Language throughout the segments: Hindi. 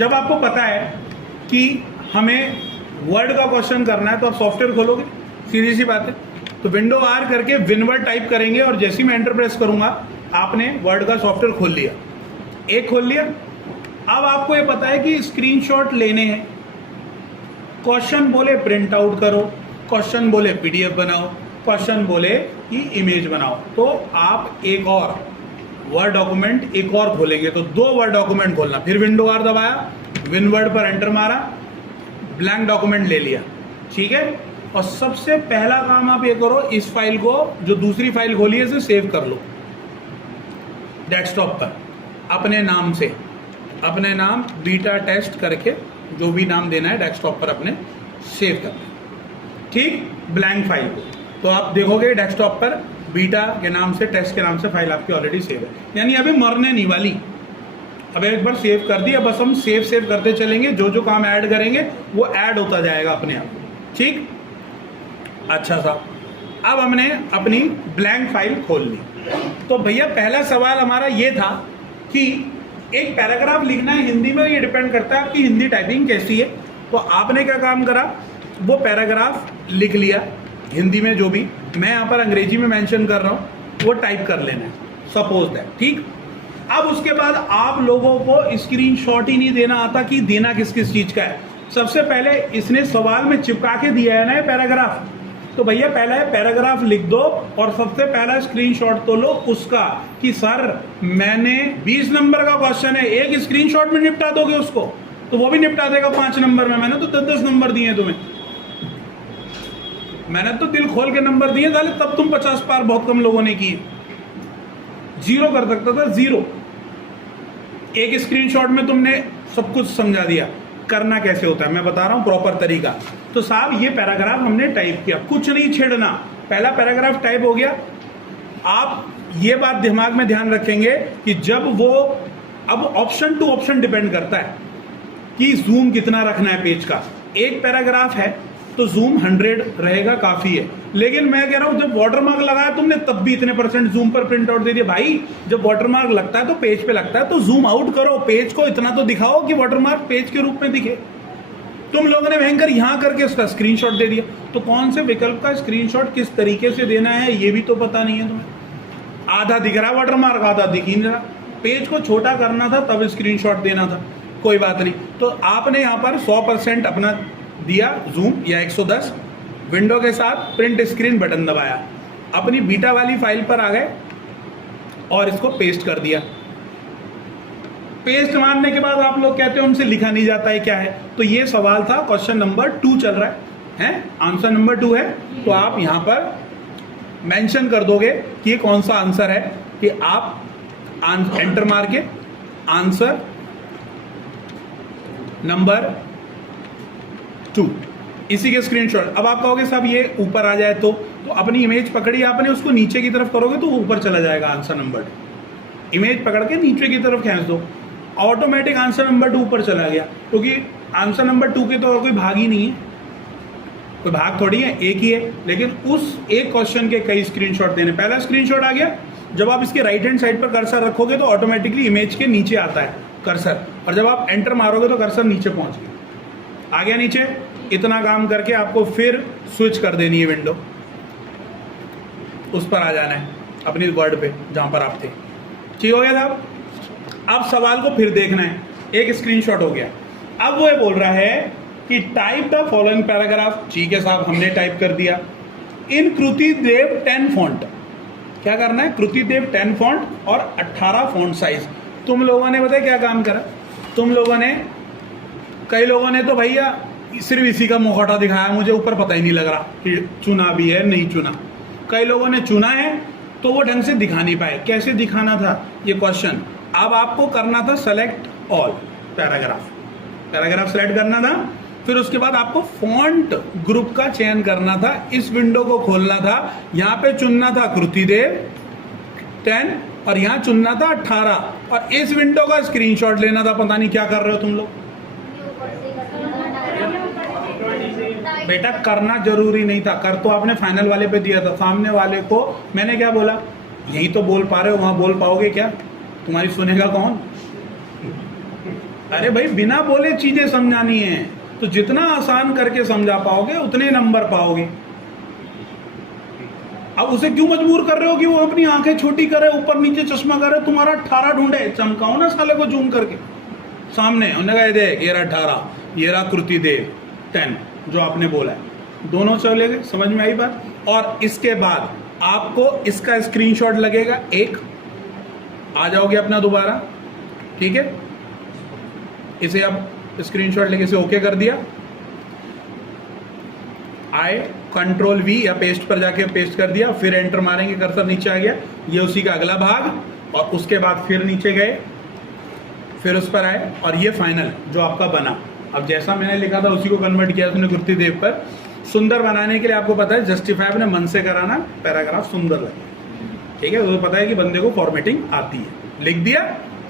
जब आपको पता है कि हमें वर्ड का क्वेश्चन करना है तो आप सॉफ्टवेयर खोलोगे, सीधी सी बात है। तो विंडो आर करके विनवर्ड टाइप करेंगे और जैसे ही मैं एंटर प्रेस करूंगा आपने वर्ड का सॉफ्टवेयर खोल लिया, एक खोल लिया। अब आपको ये पता है कि स्क्रीनशॉट लेने हैं, क्वेश्चन बोले प्रिंट आउट करो, क्वेश्चन बोले पीडीएफ बनाओ, क्वेश्चन बोले कि इमेज बनाओ, तो आप एक और वर्ड डॉक्यूमेंट एक और खोलेंगे। तो 2 वर्ड डॉक्यूमेंट खोलना, फिर विंडो आर दबाया, विनवर्ड पर एंटर मारा, ब्लैंक डॉक्यूमेंट ले लिया, ठीक है। और सबसे पहला काम आप ये करो, इस फाइल को जो दूसरी फाइल खोली है इसे सेव कर लो डेस्कटॉप पर अपने नाम से, अपने नाम बीटा टेस्ट करके जो भी नाम देना है डेस्कटॉप पर अपने सेव कर लो, ठीक, ब्लैंक फाइल को। तो आप देखोगे डेस्कटॉप पर बीटा के नाम से, टेस्ट के नाम से फाइल आपकी ऑलरेडी सेव है, यानी अभी मरने नहीं वाली। अब एक बार सेव कर दी, अब बस हम सेव करते चलेंगे, जो जो काम ऐड करेंगे वो ऐड होता जाएगा अपने आप, ठीक। अच्छा साहब, अब हमने अपनी ब्लैंक फाइल खोल ली। तो भैया पहला सवाल हमारा ये था कि एक पैराग्राफ लिखना है हिंदी में, ये डिपेंड करता है आपकी हिंदी टाइपिंग कैसी है। तो आपने क्या काम करा, वो पैराग्राफ लिख लिया हिंदी में, जो भी मैं यहाँ पर अंग्रेजी में मेंशन कर रहा हूँ वो टाइप कर लेना है, सपोज दैट, ठीक। अब उसके बाद आप लोगों को स्क्रीनशॉट ही नहीं देना आता कि देना किस किस चीज का है। सबसे पहले इसने सवाल में चिपका के दिया है ना ये पैराग्राफ, तो भैया पहला है पैराग्राफ लिख दो और सबसे पहला स्क्रीनशॉट तो लो उसका कि सर मैंने 20 नंबर का क्वेश्चन है, एक स्क्रीनशॉट में निपटा दोगे उसको, तो वो भी निपटा देगा 5 नंबर में। मैंने तो 10-10 नंबर दिए तुम्हें, मैंने तो दिल खोल के नंबर दिए साले, तब तुम 50 पार बहुत कम लोगों ने किए। 0 कर सकता था, 0। एक स्क्रीनशॉट में तुमने सब कुछ समझा दिया करना कैसे होता है, मैं बता रहा हूं प्रॉपर तरीका। तो साहब ये पैराग्राफ हमने टाइप किया, कुछ नहीं छेड़ना, पहला पैराग्राफ टाइप हो गया। आप ये बात दिमाग में ध्यान रखेंगे कि जब वो, अब ऑप्शन टू ऑप्शन डिपेंड करता है कि जूम कितना रखना है पेज का। एक पैराग्राफ है तो जूम 100 रहेगा, काफी है। लेकिन मैं कह रहा हूं जब वाटरमार्क लगाया तुमने तब भी इतने % जूम पर प्रिंट आउट दे दिया। भाई जब वाटरमार्क लगता है तो पेज पे लगता है, तो जूम आउट करो, पेज को इतना तो दिखाओ कि वाटरमार्क पेज के रूप में दिखे। तुम लोगों ने भयंकर यहां करके उसका स्क्रीनशॉट दे दिया। तो कौन से विकल्प का स्क्रीनशॉट किस तरीके से देना है ये भी तो पता नहीं है तुम्हें। आधा दिख रहा वाटरमार्क, आधा दिख ही नहीं रहा। पेज को छोटा करना था तब स्क्रीनशॉट देना था, कोई बात नहीं। तो आपने यहाँ पर 100% अपना दिया जूम या 110, विंडो के साथ प्रिंट स्क्रीन बटन दबाया, अपनी बीटा वाली फाइल पर आ गए और इसको पेस्ट कर दिया। पेस्ट मारने के बाद आप लोग कहते हो हमसे लिखा नहीं जाता है, क्या है? तो ये सवाल था, क्वेश्चन नंबर 2 चल रहा है, आंसर नंबर 2 है। तो आप यहां पर मेंशन कर दोगे कि ये कौन सा आंसर है, कि आप एंटर मार के आंसर नंबर 2 इसी के स्क्रीनशॉट। अब आप कहोगे साहब ये ऊपर आ जाए तो अपनी इमेज पकड़ी आपने, उसको नीचे की तरफ करोगे तो ऊपर चला जाएगा आंसर नंबर 2। इमेज पकड़ के नीचे की तरफ खींच दो, ऑटोमेटिक आंसर नंबर 2 ऊपर चला गया, क्योंकि आंसर नंबर 2 के तो और कोई भाग ही नहीं है, कोई भाग थोड़ी है, एक ही है। लेकिन उस एक क्वेश्चन के कई स्क्रीनशॉट देने। पहला स्क्रीनशॉट आ गया, जब आप इसके राइट हैंड साइड पर कर्सर रखोगे तो ऑटोमेटिकली इमेज के नीचे आता है कर्सर, और जब आप एंटर मारोगे तो कर्सर नीचे पहुंच गया, आ गया नीचे। इतना काम करके आपको फिर स्विच कर देनी है विंडो, उस पर आ जाना है अपनी वर्ड पे जहां पर आप थे। ठीक हो गया साहब? अब सवाल को फिर देखना है, एक स्क्रीनशॉट हो गया। अब वो ये बोल रहा है कि टाइप द फॉलोइंग पैराग्राफ। ठीक है साहब, हमने टाइप कर दिया इन कृति देव 10 फॉन्ट। क्या करना है? कृति देव 10 फॉन्ट और 18 फॉन्ट साइज। तुम लोगों ने बताया क्या काम करा, तुम लोगों ने, कई लोगों ने तो भैया सिर्फ इसी का मुखौटा दिखाया, मुझे ऊपर पता ही नहीं लग रहा कि चुना भी है नहीं चुना। कई लोगों ने चुना है तो वो ढंग से दिखा नहीं पाए। कैसे दिखाना था ये क्वेश्चन? अब आपको करना था सेलेक्ट ऑल पैराग्राफ सेलेक्ट करना था, फिर उसके बाद आपको फॉन्ट ग्रुप का चयन करना था, इस विंडो को खोलना था, यहाँ पे चुनना था कृति देव 10 और यहाँ चुनना था 18 और इस विंडो का स्क्रीनशॉट लेना था। पता नहीं क्या कर रहे हो तुम लोग। बेटा करना जरूरी नहीं था, कर तो आपने फाइनल वाले पे दिया था, सामने वाले को मैंने क्या बोला, यही तो बोल पा रहे हो, वहां बोल पाओगे क्या? तुम्हारी सुनेगा कौन? अरे भाई बिना बोले चीजें समझानी है, तो जितना आसान करके समझा पाओगे उतने नंबर पाओगे। अब उसे क्यों मजबूर कर रहे हो कि वो अपनी आंखें छोटी करे, ऊपर नीचे चश्मा करे, तुम्हारा 18 ढूंढे, चमकाओ ना साले को जूम करके सामने। उन्होंने कहा देख ये रहा 18, ये रहा कृति देव 10 जो आपने बोला है, दोनों चले गए। समझ में आई बात? और इसके बाद आपको इसका स्क्रीनशॉट लगेगा, एक आ जाओगे अपना दोबारा, ठीक है। इसे अब स्क्रीनशॉट लेके इसे ओके कर दिया, आए कंट्रोल वी या पेस्ट पर जाके पेस्ट कर दिया, फिर एंटर मारेंगे, कर्सर नीचे आ गया, ये उसी का अगला भाग। और उसके बाद फिर नीचे गए, फिर उस पर आए, और ये फाइनल जो आपका बना। अब जैसा मैंने लिखा था उसी को कन्वर्ट किया उसने कुर्ती देव पर। सुंदर बनाने के लिए आपको पता है जस्टिफाई अपने मन से कराना, पैराग्राफ सुंदर लगे, ठीक है। तो पता है कि बंदे को फॉर्मेटिंग आती है, लिख दिया।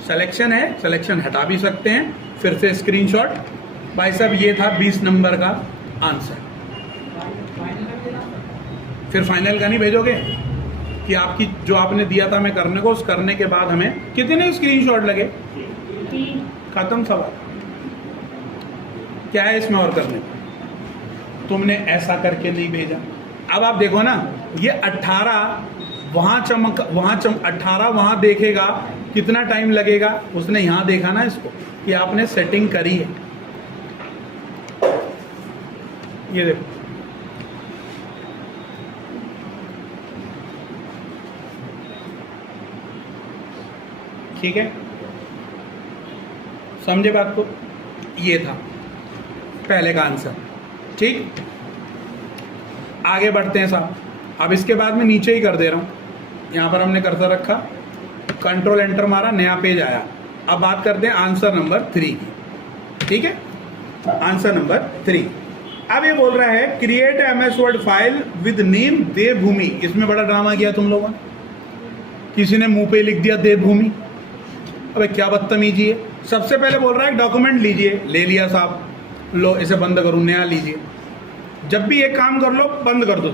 सिलेक्शन है, सिलेक्शन हटा भी सकते हैं, फिर से स्क्रीनशॉट। भाई साहब ये था 20 नंबर का आंसर। फिर फाइनल का नहीं भेजोगे कि आपकी जो आपने दिया था मैं करने को, उस करने के बाद हमें कितने स्क्रीनशॉट लगे? खत्म सवाल। क्या है इसमें और करने को? तुमने ऐसा करके नहीं भेजा। अब आप देखो ना, ये 18 वहां 18 वहां देखेगा, कितना टाइम लगेगा? उसने यहां देखा ना इसको कि आपने सेटिंग करी है। ये देखो, ठीक है, समझे बात को? ये था पहले का आंसर, ठीक। आगे बढ़ते हैं साहब। अब इसके बाद में नीचे ही कर दे रहा हूं, यहां पर हमने कर्सर रखा, कंट्रोल एंटर मारा, नया पेज आया। अब बात करते हैं आंसर नंबर 3 की, ठीक है। आंसर नंबर 3, अब ये बोल रहा है create MS word file with name Devbhoomi. इसमें बड़ा ड्रामा किया तुम लोगों ने, किसी ने मुंह पे लिख दिया देवभूमि। अबे क्या बदतमीजी है। सबसे पहले बोल रहा है डॉक्यूमेंट लीजिए, ले लिया साहब, लो इसे बंद करूं, नया लीजिए। जब भी एक काम कर लो बंद कर दो,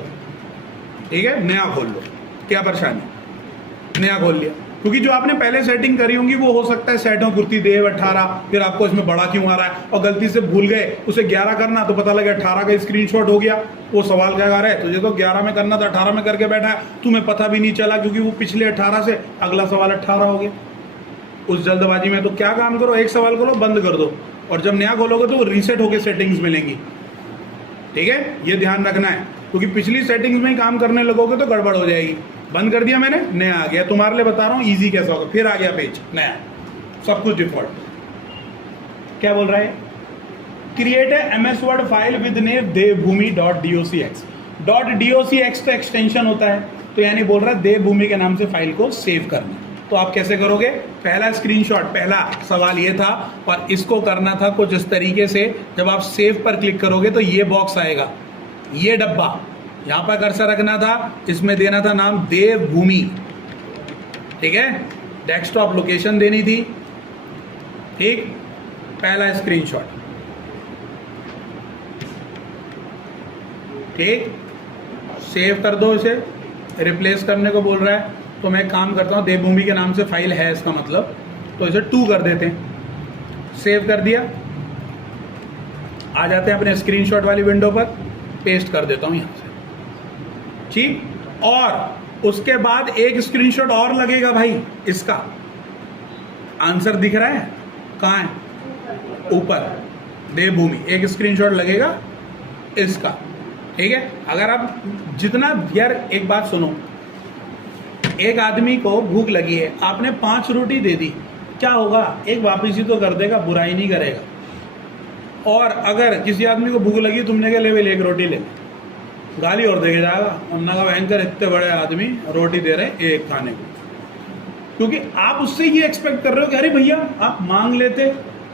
ठीक है, नया खोल लो, क्या परेशानी, नया खोल लिया। क्योंकि जो आपने पहले सेटिंग करी होंगी वो हो सकता है सेट हो कुर्ती देव 18, फिर आपको इसमें बड़ा क्यों आ रहा है, और गलती से भूल गए उसे 11 करना, तो पता लगा 18 का स्क्रीनशॉट हो गया। वो सवाल क्या कर रहा है, तुझे तो 11 में करना था, 18 में करके बैठा है, तुम्हें पता भी नहीं चला क्योंकि वो पिछले 18 से अगला सवाल 18 हो गया। उस जल्दबाजी में तो क्या काम करो, एक सवाल करो बंद कर दो, और जब नया खोलोगे तो वो रीसेट होकर सेटिंग्स मिलेंगी, ठीक है। ये ध्यान रखना है, क्योंकि पिछली सेटिंग्स में ही काम करने लगोगे तो गड़बड़ हो जाएगी। बंद कर दिया मैंने, नया आ गया। तुम्हारे लिए बता रहा हूँ इजी कैसा होगा। फिर आ गया पेज नया, सब कुछ डिफॉल्ट। क्या बोल रहा है, create a MS word file with name Devbhoomi .docx। .docx तो एक्सटेंशन होता है, तो यानी बोल रहा है देवभूमि के नाम से फाइल को सेव करना। तो आप कैसे करोगे? पहला स्क्रीनशॉट, पहला सवाल ये था, और इसको करना था कुछ इस तरीके से। जब आप सेव पर क्लिक करोगे तो ये बॉक्स आएगा, ये डब्बा, यहां पर कर्सर रखना था, इसमें देना था नाम देवभूमि, ठीक है। डेस्कटॉप लोकेशन देनी थी, ठीक। पहला स्क्रीनशॉट, ठीक, सेव कर दो। इसे रिप्लेस करने को बोल रहा है, तो मैं एक काम करता हूँ, देवभूमि के नाम से फाइल है इसका मतलब, तो इसे 2 कर देते हैं। सेव कर दिया, आ जाते हैं अपने स्क्रीनशॉट वाली विंडो पर, पेस्ट कर देता हूँ यहाँ से, ठीक। और उसके बाद एक स्क्रीनशॉट और लगेगा भाई, इसका आंसर दिख रहा है, कहाँ है? ऊपर, देवभूमि। एक स्क्रीनशॉट लगेगा इसका, ठीक है। अगर आप जितना, यार एक बात सुनो, एक आदमी को भूख लगी है, आपने 5 रोटी दे दी, क्या होगा? एक वापसी तो कर देगा, बुराई नहीं करेगा। और अगर किसी आदमी को भूख लगी, तुमने कहा लेवल 1 रोटी ले, गाली और देके जाएगा, अन्ना का भयंकर इतने बड़े आदमी रोटी दे रहे एक खाने को, क्योंकि आप उससे ये एक्सपेक्ट कर रहे हो कि अरे भैया आप मांग लेते,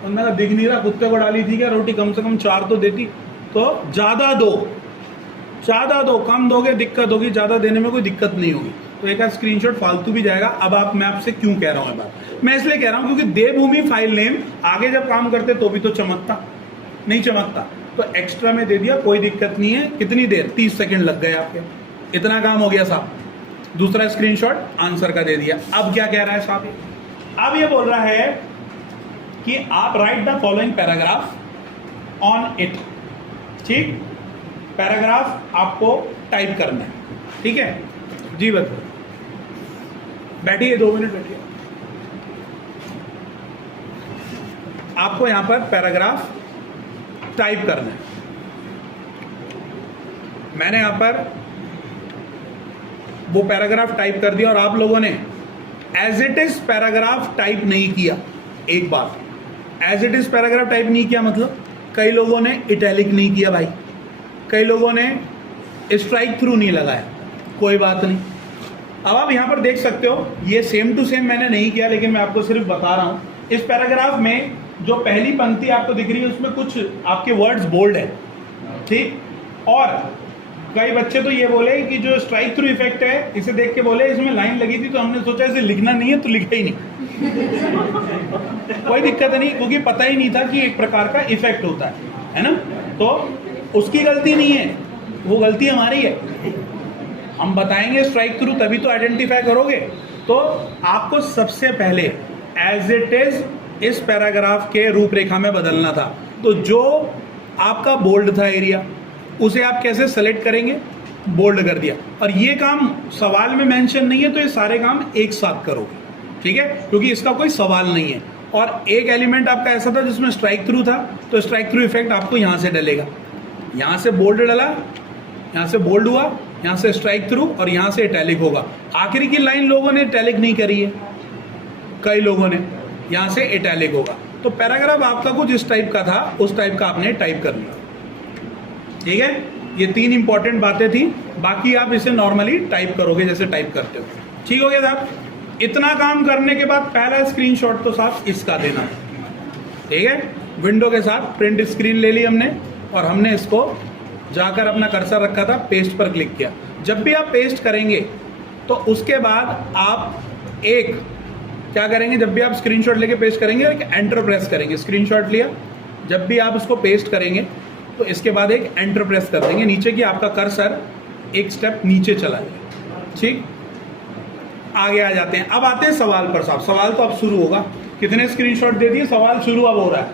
अन्ना का दिख नहीं रहा, कुत्ते को डाली थी क्या रोटी, कम से कम 4 तो देती, तो ज़्यादा दो, ज़्यादा दो, कम दोगे दिक्कत होगी, ज़्यादा देने में कोई दिक्कत नहीं होगी। तो एक स्क्रीनशॉट फालतू भी जाएगा। अब आप, मैं आपसे क्यों कह रहा हूँ ये बात, मैं इसलिए कह रहा हूँ क्योंकि देवभूमि फाइल नेम आगे जब काम करते तो भी तो चमकता, नहीं चमकता, तो एक्स्ट्रा में दे दिया, कोई दिक्कत नहीं है। कितनी देर, 30 सेकंड लग गए आपके, इतना काम हो गया साहब। दूसरा स्क्रीनशॉट आंसर का दे दिया। अब क्या कह रहा है साहब, अब ये बोल रहा है कि आप right the following paragraph on it. ठीक, पैराग्राफ आपको टाइप करना है। ठीक है जी, बताओ, बैठिए 2 मिनट बैठिए। आपको यहां पर पैराग्राफ टाइप करना है। मैंने यहां पर वो पैराग्राफ टाइप कर दिया और आप लोगों ने as it is paragraph type नहीं किया। एक बात, as it is paragraph type नहीं किया मतलब कई लोगों ने इटैलिक नहीं किया भाई, कई लोगों ने स्ट्राइक थ्रू नहीं लगाया, कोई बात नहीं। अब आप यहां पर देख सकते हो, ये सेम टू सेम मैंने नहीं किया, लेकिन मैं आपको सिर्फ बता रहा हूं। इस पैराग्राफ में जो पहली पंक्ति आपको दिख रही है उसमें कुछ आपके वर्ड्स बोल्ड है। ठीक, और कई बच्चे तो ये बोले कि जो स्ट्राइक थ्रू इफेक्ट है इसे देख के बोले इसमें लाइन लगी थी तो हमने सोचा इसे लिखना नहीं है तो लिखा ही नहीं। कोई दिक्कत नहीं, क्योंकि पता ही नहीं था कि एक प्रकार का इफेक्ट होता है ना। तो उसकी गलती नहीं है, वो गलती हमारी है। हम बताएंगे स्ट्राइक थ्रू तभी तो आइडेंटिफाई करोगे। तो आपको सबसे पहले एज इट इज इस पैराग्राफ के रूपरेखा में बदलना था। तो जो आपका बोल्ड था एरिया, उसे आप कैसे सेलेक्ट करेंगे, बोल्ड कर दिया। और ये काम सवाल में मेंशन नहीं है तो ये सारे काम एक साथ करोगे। ठीक है, क्योंकि इसका कोई सवाल नहीं है। और एक एलिमेंट आपका ऐसा था जिसमें स्ट्राइक थ्रू था, तो स्ट्राइक थ्रू इफेक्ट आपको यहां से डलेगा। यहां से बोल्ड डला, यहां से बोल्ड हुआ, यहां से स्ट्राइक थ्रू और यहां से इटैलिक होगा। आखिरी की लाइन लोगों ने इटैलिक नहीं करी है, कई लोगों ने, यहां से इटैलिक होगा। तो पैराग्राफ आपका कुछ इस टाइप का था, उस टाइप का आपने टाइप कर लिया। ठीक है, ये 3 इंपॉर्टेंट बातें थी। बाकी आप इसे नॉर्मली टाइप करोगे जैसे टाइप करते हो। ठीक हो गया साहब। इतना काम करने के बाद पहला स्क्रीनशॉट तो साहब इसका देना है। ठीक है, विंडो के साथ प्रिंट स्क्रीन ले ली हमने और हमने इसको जाकर अपना कर्सर रखा था, पेस्ट पर क्लिक किया। जब भी आप पेस्ट करेंगे तो उसके बाद आप एक क्या करेंगे, जब भी आप स्क्रीनशॉट लेके पेस्ट करेंगे एक एंटर प्रेस करेंगे। स्क्रीनशॉट लिया, जब भी आप उसको पेस्ट करेंगे तो इसके बाद एक एंटर प्रेस कर देंगे नीचे की, आपका कर्सर एक स्टेप नीचे चला जाएगा। ठीक, आगे आ जाते हैं। अब आते हैं सवाल पर साहब। सवाल तो अब शुरू होगा। कितने स्क्रीनशॉट दे दिए, सवाल शुरू अब हो रहा है।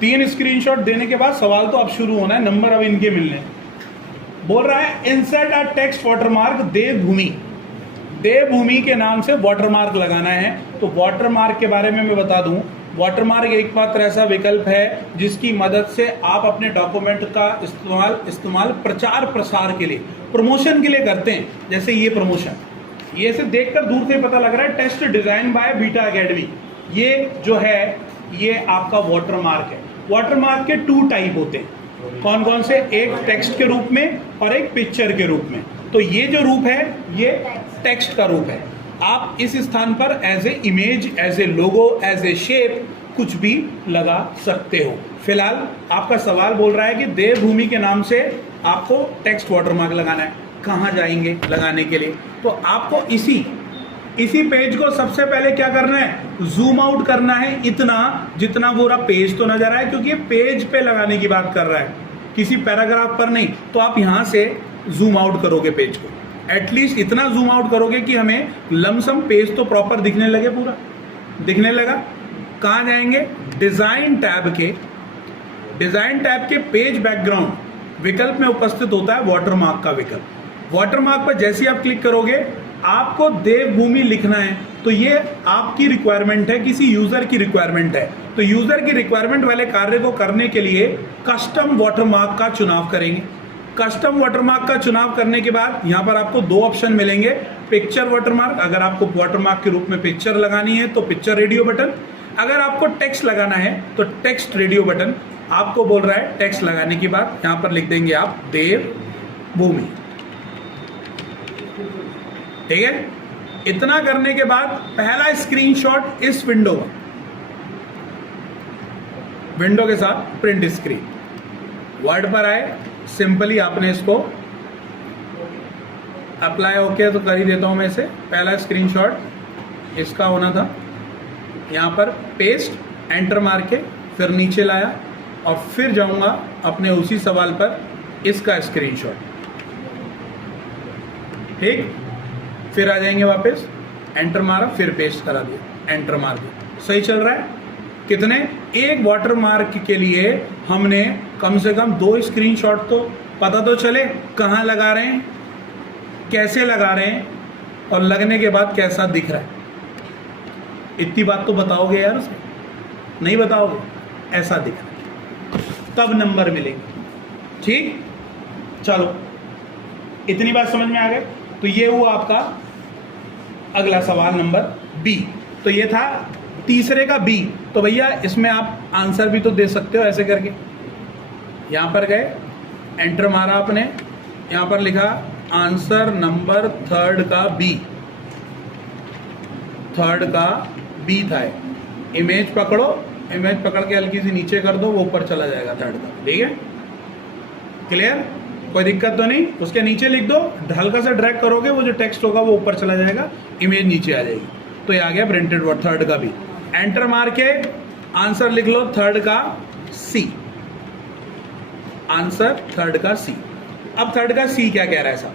3 स्क्रीनशॉट देने के बाद सवाल तो अब शुरू होना है, नंबर अब इनके मिलने। बोल रहा है इंसर्ट अ टेक्स्ट वाटरमार्क देवभूमि। देवभूमि के नाम से वाटरमार्क लगाना है। तो वाटरमार्क के बारे में मैं बता दूं, वाटरमार्क एकमात्र ऐसा विकल्प है जिसकी मदद से आप अपने डॉक्यूमेंट का इस्तेमाल प्रचार प्रसार के लिए, प्रमोशन के लिए करते हैं। जैसे ये प्रमोशन, ये से देखकर दूर से पता लग रहा है test design by Beta Academy. ये जो है ये आपका वाटरमार्क है। वाटरमार्क के 2 टाइप होते हैं। कौन कौन से, एक टेक्स्ट के रूप में और एक पिक्चर के रूप में। तो ये जो रूप है ये टेक्स्ट का रूप है। आप इस स्थान पर as a image, as a logo, as a shape कुछ भी लगा सकते हो। फिलहाल आपका सवाल बोल रहा है कि देवभूमि के नाम से आपको टेक्स्ट वाटरमार्क लगाना है। कहाँ जाएंगे लगाने के लिए, तो आपको इसी पेज को सबसे पहले क्या करना है, जूम आउट करना है इतना जितना पूरा पेज तो नजर आए, क्योंकि ये पेज पे लगाने की बात कर रहा है, किसी पैराग्राफ पर नहीं। तो आप यहां से जूम आउट करोगे पेज को, एटलीस्ट इतना जूम आउट करोगे कि हमें लमसम पेज तो प्रॉपर दिखने लगे, पूरा दिखने लगा। कहाँ जाएंगे, डिजाइन टैब के पेज बैकग्राउंड विकल्प में उपस्थित होता है वाटरमार्क का विकल्प। वाटरमार्क पर जैसे आप क्लिक करोगे आपको देवभूमि लिखना है, तो ये आपकी रिक्वायरमेंट है, किसी यूजर की रिक्वायरमेंट है। तो यूजर की रिक्वायरमेंट वाले कार्य को करने के लिए कस्टम वाटरमार्क का चुनाव करेंगे। कस्टम वाटरमार्क का चुनाव करने के बाद यहाँ पर आपको 2 ऑप्शन मिलेंगे। पिक्चर वाटरमार्क, अगर आपको वाटरमार्क के रूप में पिक्चर लगानी है तो पिक्चर रेडियो बटन, अगर आपको टेक्स्ट लगाना है तो टेक्स्ट रेडियो बटन। आपको बोल रहा है टेक्स्ट लगाने के बाद यहाँ पर लिख देंगे आप देवभूमि। ठीक है, इतना करने के बाद पहला स्क्रीनशॉट इस विंडो के साथ प्रिंट स्क्रीन वर्ड पर आए। सिंपली आपने इसको अप्लाई ओके तो कर ही देता हूं मैं इसे। पहला स्क्रीनशॉट इसका होना था, यहां पर पेस्ट एंटर मार के फिर नीचे लाया और फिर जाऊंगा अपने उसी सवाल पर इसका स्क्रीनशॉट। ठीक, फिर आ जाएंगे वापस, एंटर मारा फिर पेस्ट करा दिया, एंटर मार दिया। सही चल रहा है। कितने? एक वाटरमार्क के लिए हमने कम से कम 2 स्क्रीनशॉट तो पता तो चले कहाँ लगा रहे हैं, कैसे लगा रहे हैं और लगने के बाद कैसा दिख रहा है। इतनी बात तो बताओगे यार उसे? नहीं बताओगे, ऐसा दिख रहा है, तब नंबर मिलेंगे। ठीक, चलो इतनी बात समझ में आ गए। तो ये हुआ आपका अगला सवाल नंबर बी। तो ये था तीसरे का बी। तो भैया इसमें आप आंसर भी तो दे सकते हो ऐसे करके। यहां पर गए, एंटर मारा आपने, यहां पर लिखा आंसर नंबर थर्ड का बी। थर्ड का बी था। इमेज पकड़ो, इमेज पकड़ के हल्की सी नीचे कर दो, वो ऊपर चला जाएगा थर्ड का। ठीक है, क्लियर? कोई दिक्कत तो नहीं। उसके नीचे लिख दो, हल्का सा ड्रैग करोगे वो जो टेक्स्ट होगा वो ऊपर चला जाएगा, इमेज नीचे आ जाएगी। तो ये आ गया प्रिंटेड वर्ड थर्ड का बी। एंटर मार के आंसर लिख लो थर्ड का सी। आंसर थर्ड का सी। अब थर्ड का सी क्या कह रहा है साहब?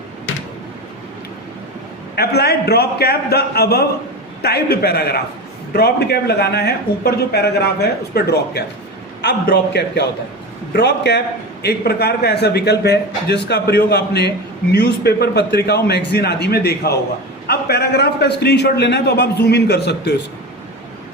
Apply drop cap the above typed paragraph. Dropped cap लगाना है, ऊपर जो पैराग्राफ है उस पर ड्रॉप कैप। अब ड्रॉप कैप क्या होता है? ड्रॉप कैप एक प्रकार का ऐसा विकल्प है जिसका प्रयोग आपने न्यूज़पेपर, पत्रिकाओं, मैगजीन आदि में देखा होगा। अब पैराग्राफ का स्क्रीनशॉट लेना है तो अब आप जूम इन कर सकते हो इसको,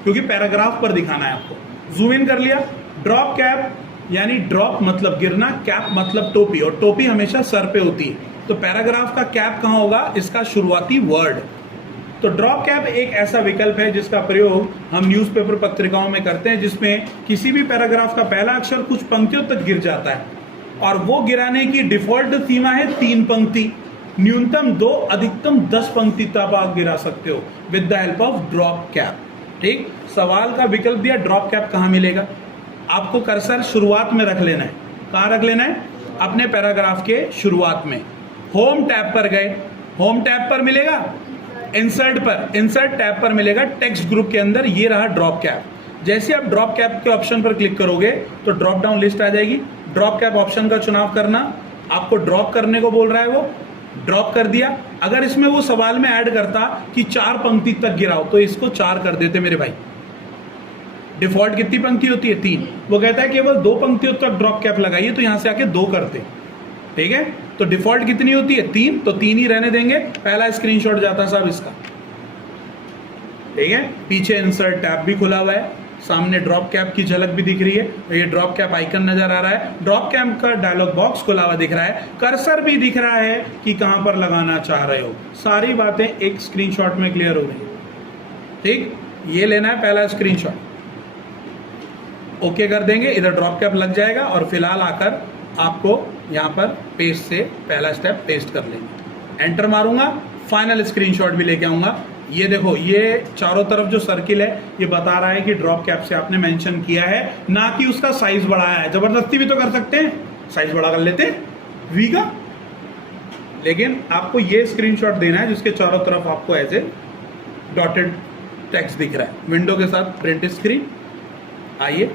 क्योंकि पैराग्राफ पर दिखाना है आपको। जूम इन कर लिया। ड्रॉप कैप यानी ड्रॉप मतलब गिरना, कैप मतलब टोपी, और टोपी हमेशा सर पे होती है। तो पैराग्राफ का कैप कहाँ होगा? इसका शुरुआती वर्ड। तो ड्रॉप कैप एक ऐसा विकल्प है जिसका प्रयोग हम न्यूज़पेपर, पत्रिकाओं में करते हैं, जिसमें किसी भी पैराग्राफ का पहला अक्षर कुछ पंक्तियों तक गिर जाता है, और वो गिराने की डिफॉल्ट सीमा है 3 पंक्ति। न्यूनतम 2, अधिकतम 10 पंक्ति तक आप गिरा सकते हो with the help of drop cap. ठीक, सवाल का विकल्प दिया, ड्रॉप कैप कहाँ मिलेगा? आपको कर्सर शुरुआत में रख लेना है। कहाँ रख लेना है? अपने पैराग्राफ के शुरुआत में। होम टैब पर गए, होम टैब पर मिलेगा, इंसर्ट पर, इंसर्ट टैब पर मिलेगा, टेक्स्ट ग्रुप के अंदर ये रहा ड्रॉप कैप। जैसे आप ड्रॉप कैप के ऑप्शन पर क्लिक करोगे तो ड्रॉप डाउन लिस्ट आ जाएगी। ड्रॉप कैप ऑप्शन का चुनाव करना, आपको ड्रॉप करने को बोल रहा है, वो ड्रॉप कर दिया। अगर इसमें वो सवाल में ऐड करता कि 4 पंक्ति तक गिराओ तो इसको 4 कर देते मेरे भाई। डिफॉल्ट कितनी पंक्ति होती है? 3। वो कहता है केवल 2 पंक्तियों तक ड्रॉप कैप लगाइए, तो यहां से आके 2 करते। ठीक है, तो डिफॉल्ट कितनी होती है? 3, तो 3 ही रहने देंगे। पहला स्क्रीनशॉट जाता साहब इसका। ठीक है, पीछे इंसर्ट टैब भी खुला हुआ है, सामने ड्रॉप कैप की झलक भी दिख रही है। तो ये ड्रॉप कैप आइकन नजर आ रहा है, ड्रॉप कैप का डायलॉग बॉक्स खुला हुआ दिख रहा है, कर्सर भी दिख रहा है कि कहां पर लगाना चाह रहे हो। सारी बातें एक स्क्रीनशॉट में क्लियर हो गई। ठीक, ये लेना है पहला स्क्रीनशॉट, ओके कर देंगे, इधर ड्रॉप कैप लग जाएगा, और फिलहाल आकर आपको यहाँ पर पेस्ट से पहला स्टेप पेस्ट कर लेंगे। एंटर मारूंगा, फाइनल स्क्रीनशॉट भी लेके आऊंगा। ये देखो, ये चारों तरफ जो सर्किल है ये बता रहा है कि ड्रॉप कैप से आपने मेंशन किया है, ना कि उसका साइज बढ़ाया है। जबरदस्ती भी तो कर सकते हैं, साइज बड़ा कर लेते हैं वी का, लेकिन आपको ये स्क्रीनशॉट देना है जिसके चारों तरफ आपको एज ए डॉटेड टेक्स्ट दिख रहा है। विंडो के साथ प्रिंट स्क्रीन, आइए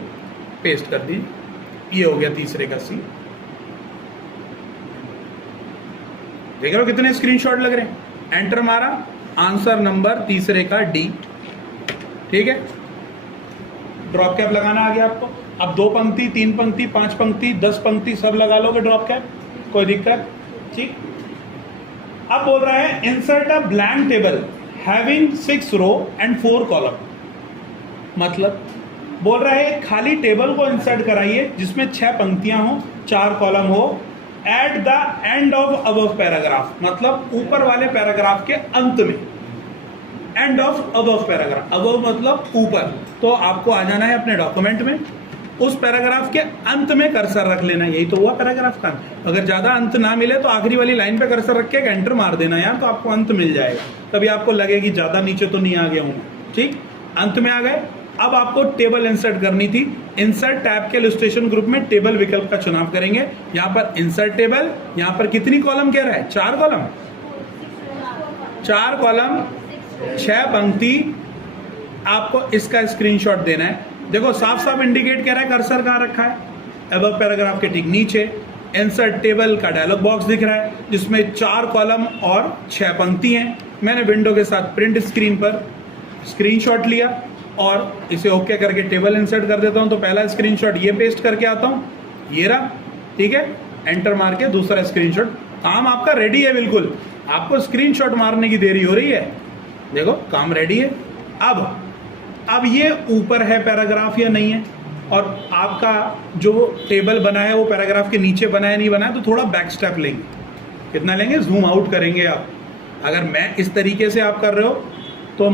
पेस्ट कर दीजिए। ये हो गया तीसरे का सी। देख रहे हो कितने स्क्रीनशॉट लग रहे हैं? एंटर मारा, आंसर नंबर तीसरे का डी। ठीक है, ड्रॉप कैप लगाना आ गया आपको। अब 2 पंक्ति, 3 पंक्ति, 5 पंक्ति, 10 पंक्ति सब लगा लोगे ड्रॉप कैप, कोई दिक्कत? ठीक। अब बोल रहा है insert a blank table having 6 row and 4 column. मतलब बोल रहा है खाली टेबल को इंसर्ट कराइए जिसमें 6 पंक्तियां हो, 4 कॉलम हो, at the end of above paragraph, मतलब ऊपर वाले पैराग्राफ के अंत में। End of above paragraph, above मतलब ऊपर, तो आपको आ जाना है अपने डॉक्यूमेंट में, उस पैराग्राफ के अंत में कर्सर रख लेना। यही तो हुआ पैराग्राफ का। अगर ज्यादा अंत ना मिले तो आखिरी वाली लाइन पे कर्सर रख के एंटर मार देना यार, तो आपको अंत मिल जाएगा। तभी आपको लगेगी ज्यादा नीचे तो नहीं आ गया हूं। ठीक, अंत में आ गए। अब आपको टेबल इंसर्ट करनी थी। इंसर्ट टैब के इलस्ट्रेशन ग्रुप में टेबल विकल्प का चुनाव करेंगे। यहां पर इंसर्ट टेबल, यहां पर कितनी कॉलम कह रहा है? 4 कॉलम, 4 कॉलम, 6 पंक्ति। आपको इसका स्क्रीनशॉट देना है। देखो साफ साफ इंडिकेट कह रहा है कर्सर कहां रखा है? अबव पैराग्राफ के ठीक नीचे। इंसर्ट टेबल का डायलॉग बॉक्स दिख रहा है जिसमें 4 कॉलम और 6 पंक्ति हैं। मैंने विंडो के साथ प्रिंट स्क्रीन पर स्क्रीनशॉट लिया, और इसे ओके करके टेबल इंसर्ट कर देता हूं। तो पहला स्क्रीनशॉट ये पेस्ट करके आता हूं, ये रहा, ठीक है, एंटर मार के दूसरा स्क्रीनशॉट। काम आपका रेडी है, बिल्कुल आपको स्क्रीनशॉट मारने की देरी हो रही है, देखो काम रेडी है। अब ये ऊपर है पैराग्राफ या नहीं है, और आपका जो टेबल बना है वो पैराग्राफ के नीचे बना है नहीं बना है, तो थोड़ा बैक स्टेप लेंगे। कितना लेंगे, जूम आउट करेंगे आप। अगर मैं इस तरीके से आप कर रहे हो तो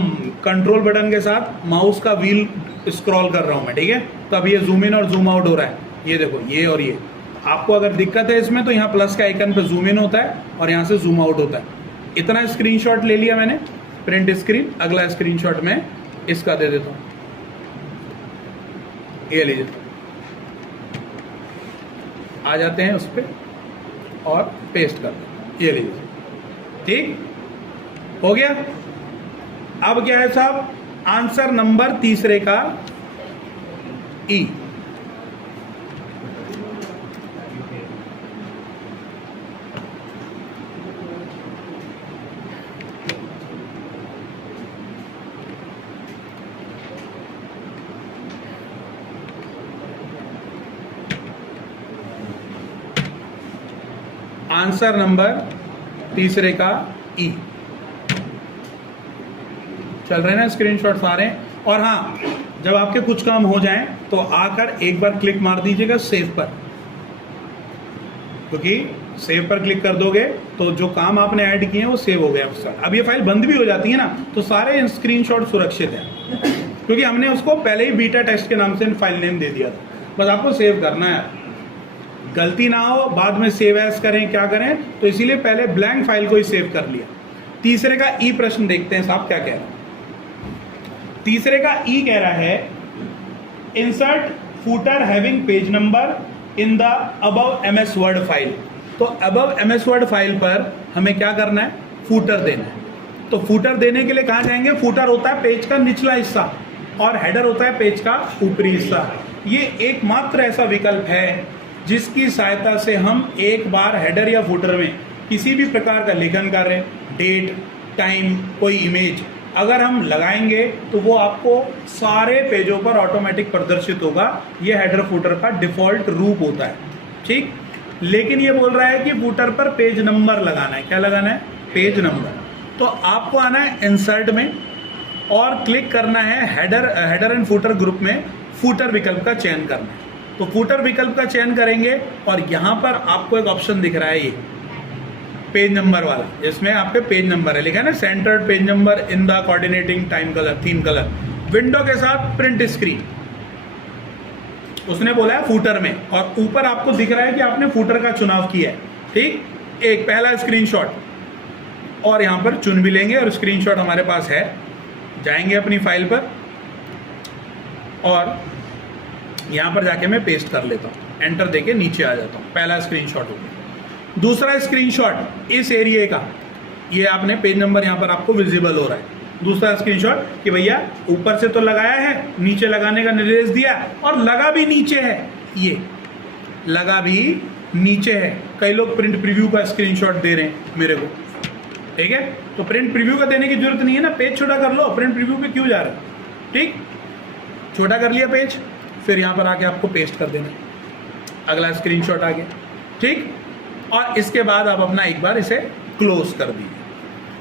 कंट्रोल बटन के साथ माउस का व्हील स्क्रॉल कर रहा हूं मैं, ठीक है, तो अब ये जूम इन और जूम आउट हो रहा है, ये देखो ये और ये। आपको अगर दिक्कत है इसमें तो यहाँ प्लस का आइकन पे जूम इन होता है और यहाँ से जूम आउट होता है। इतना स्क्रीनशॉट ले लिया मैंने, प्रिंट स्क्रीन। अगला स्क्रीनशॉट में इसका दे देता हूँ, ये लीजिए, आ जाते हैं उस पर और पेस्ट कर दो, ये लीजिए, ठीक हो गया। अब क्या है साहब, आंसर नंबर तीसरे का ई। आंसर नंबर तीसरे का ई। चल रहे हैं ना स्क्रीनशॉट सारे। और हाँ, जब आपके कुछ काम हो जाएं तो आकर एक बार क्लिक मार दीजिएगा सेव पर, क्योंकि सेव पर क्लिक कर दोगे तो जो काम आपने ऐड किए हैं वो सेव हो गया उसका। अब ये फाइल बंद भी हो जाती है ना तो सारे स्क्रीनशॉट सुरक्षित हैं, क्योंकि हमने उसको पहले ही बीटा टेस्ट के नाम से फाइल नेम दे दिया था। बस आपको सेव करना है, गलती ना हो बाद में सेव एज करें क्या करें, तो इसीलिए पहले ब्लैंक फाइल को ही सेव कर लिया। तीसरे का ई प्रश्न देखते हैं साहब क्या कह रहा है। तीसरे का ई कह रहा है, insert footer having page number in the above MS word file. तो अबव एमएस वर्ड फाइल पर हमें क्या करना है, फूटर देना है। तो फूटर देने के लिए कहाँ जाएंगे, फूटर होता है पेज का निचला हिस्सा और हेडर होता है पेज का ऊपरी हिस्सा। ये एकमात्र ऐसा विकल्प है जिसकी सहायता से हम एक बार हेडर या फूटर में किसी भी प्रकार का लेखन कार्य, डेट, टाइम, कोई इमेज अगर हम लगाएंगे तो वो आपको सारे पेजों पर ऑटोमेटिक प्रदर्शित होगा। ये हेडर फूटर का डिफॉल्ट रूप होता है, ठीक। लेकिन ये बोल रहा है कि फूटर पर पेज नंबर लगाना है। क्या लगाना है, पेज नंबर। तो आपको आना है इंसर्ट में और क्लिक करना है हेडर एंड फूटर ग्रुप में फूटर विकल्प का चयन करना है। तो फूटर विकल्प का चयन करेंगे और यहाँ पर आपको एक ऑप्शन दिख रहा है, ये पेज नंबर वाला, जिसमें आपके पेज नंबर है, लिखा है ना centred page number in the coordinating time colour, theme colour, window के साथ प्रिंट स्क्रीन। उसने बोला है फूटर में, और ऊपर आपको दिख रहा है कि आपने फूटर का चुनाव किया है, ठीक। एक पहला स्क्रीनशॉट और यहाँ पर चुन भी लेंगे और स्क्रीनशॉट हमारे पास है। जाएंगे अपनी फाइल पर और यहाँ पर जाके मैं पेस्ट कर लेता हूँ, एंटर देके नीचे आ जाता हूँ। पहला स्क्रीनशॉट हो गया। दूसरा स्क्रीनशॉट इस एरिया का, ये आपने पेज नंबर यहाँ पर आपको विजिबल हो रहा है। दूसरा स्क्रीनशॉट कि भैया ऊपर से तो लगाया है, नीचे लगाने का निर्देश दिया और लगा भी नीचे है, ये लगा भी नीचे है। कई लोग प्रिंट प्रीव्यू का स्क्रीनशॉट दे रहे हैं मेरे को, ठीक है। तो प्रिंट प्रीव्यू का देने की जरूरत नहीं है ना, पेज छोटा कर लो, प्रिंट प्रीव्यू पे क्यों जा रहा है, ठीक। छोटा कर लिया पेज, फिर यहाँ पर आके आपको पेस्ट कर देना। अगला स्क्रीनशॉट आ गया, ठीक। और इसके बाद आप अपना एक बार इसे क्लोज कर दीजिए।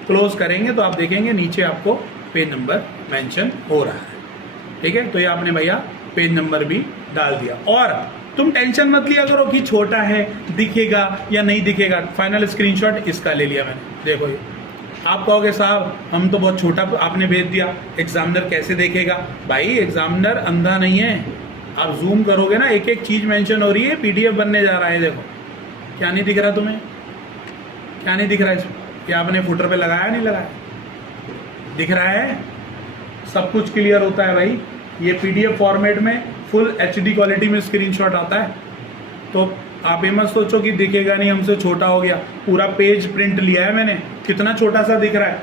क्लोज करेंगे तो आप देखेंगे नीचे आपको पेज नंबर मेंशन हो रहा है, ठीक है। तो ये आपने भैया पेज नंबर भी डाल दिया। और तुम टेंशन मत लिया करो कि छोटा है, दिखेगा या नहीं दिखेगा। फाइनल स्क्रीनशॉट इसका ले लिया मैंने, देखो ये। आप कहोगे साहब हम तो बहुत छोटा आपने भेज दिया, एग्जामिनर कैसे देखेगा। भाई एग्जामिनर अंधा नहीं है, आप जूम करोगे ना एक एक चीज मेंशन हो रही है, पीडीएफ बनने जा रहा है। देखो क्या नहीं दिख रहा तुम्हें, क्या नहीं दिख रहा है, क्या आपने फुटर पे लगाया नहीं लगाया, दिख रहा है, सब कुछ क्लियर होता है भाई। ये पीडीएफ फॉर्मेट में फुल एचडी क्वालिटी में स्क्रीनशॉट आता है। तो आप ये मत सोचो कि दिखेगा नहीं, हमसे छोटा हो गया। पूरा पेज प्रिंट लिया है मैंने, कितना छोटा सा दिख रहा है,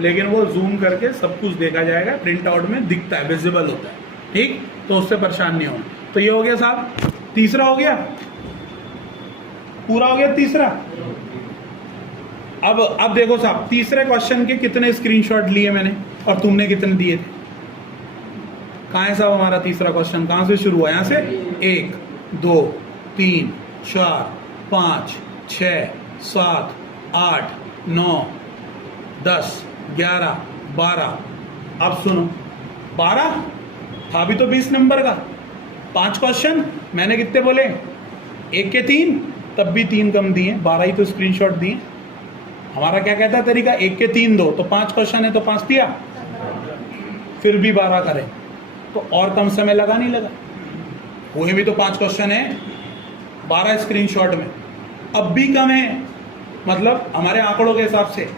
लेकिन वो जूम करके सब कुछ देखा जाएगा, प्रिंट आउट में दिखता है, विजिबल होता है, ठीक। तो उससे परेशान नहीं होना। तो ये हो गया साहब, तीसरा हो गया, पूरा हो गया तीसरा। अब देखो साहब, तीसरे क्वेश्चन के कितने स्क्रीनशॉट लिए मैंने और तुमने कितने दिए थे। कहाँ है साहब हमारा तीसरा क्वेश्चन? कहाँ से शुरू हुआ? यहाँ से 1 2 3 4 5 6 7 8 9 10 11 12। अब सुनो, 12 था भी तो 20 नंबर का। 5 क्वेश्चन मैंने कितने बोले? 1 के 3, तब भी 3 कम दिए, 12 ही तो स्क्रीनशॉट दिए। हमारा क्या कहता है तरीका? 1 के 3 दो, तो 5 क्वेश्चन है तो 5 दिया, फिर भी 12 करें तो और कम समय लगा नहीं लगा? हुए भी तो 5 क्वेश्चन है, 12 स्क्रीनशॉट में, अब भी कम है। मतलब हमारे आंकड़ों के हिसाब से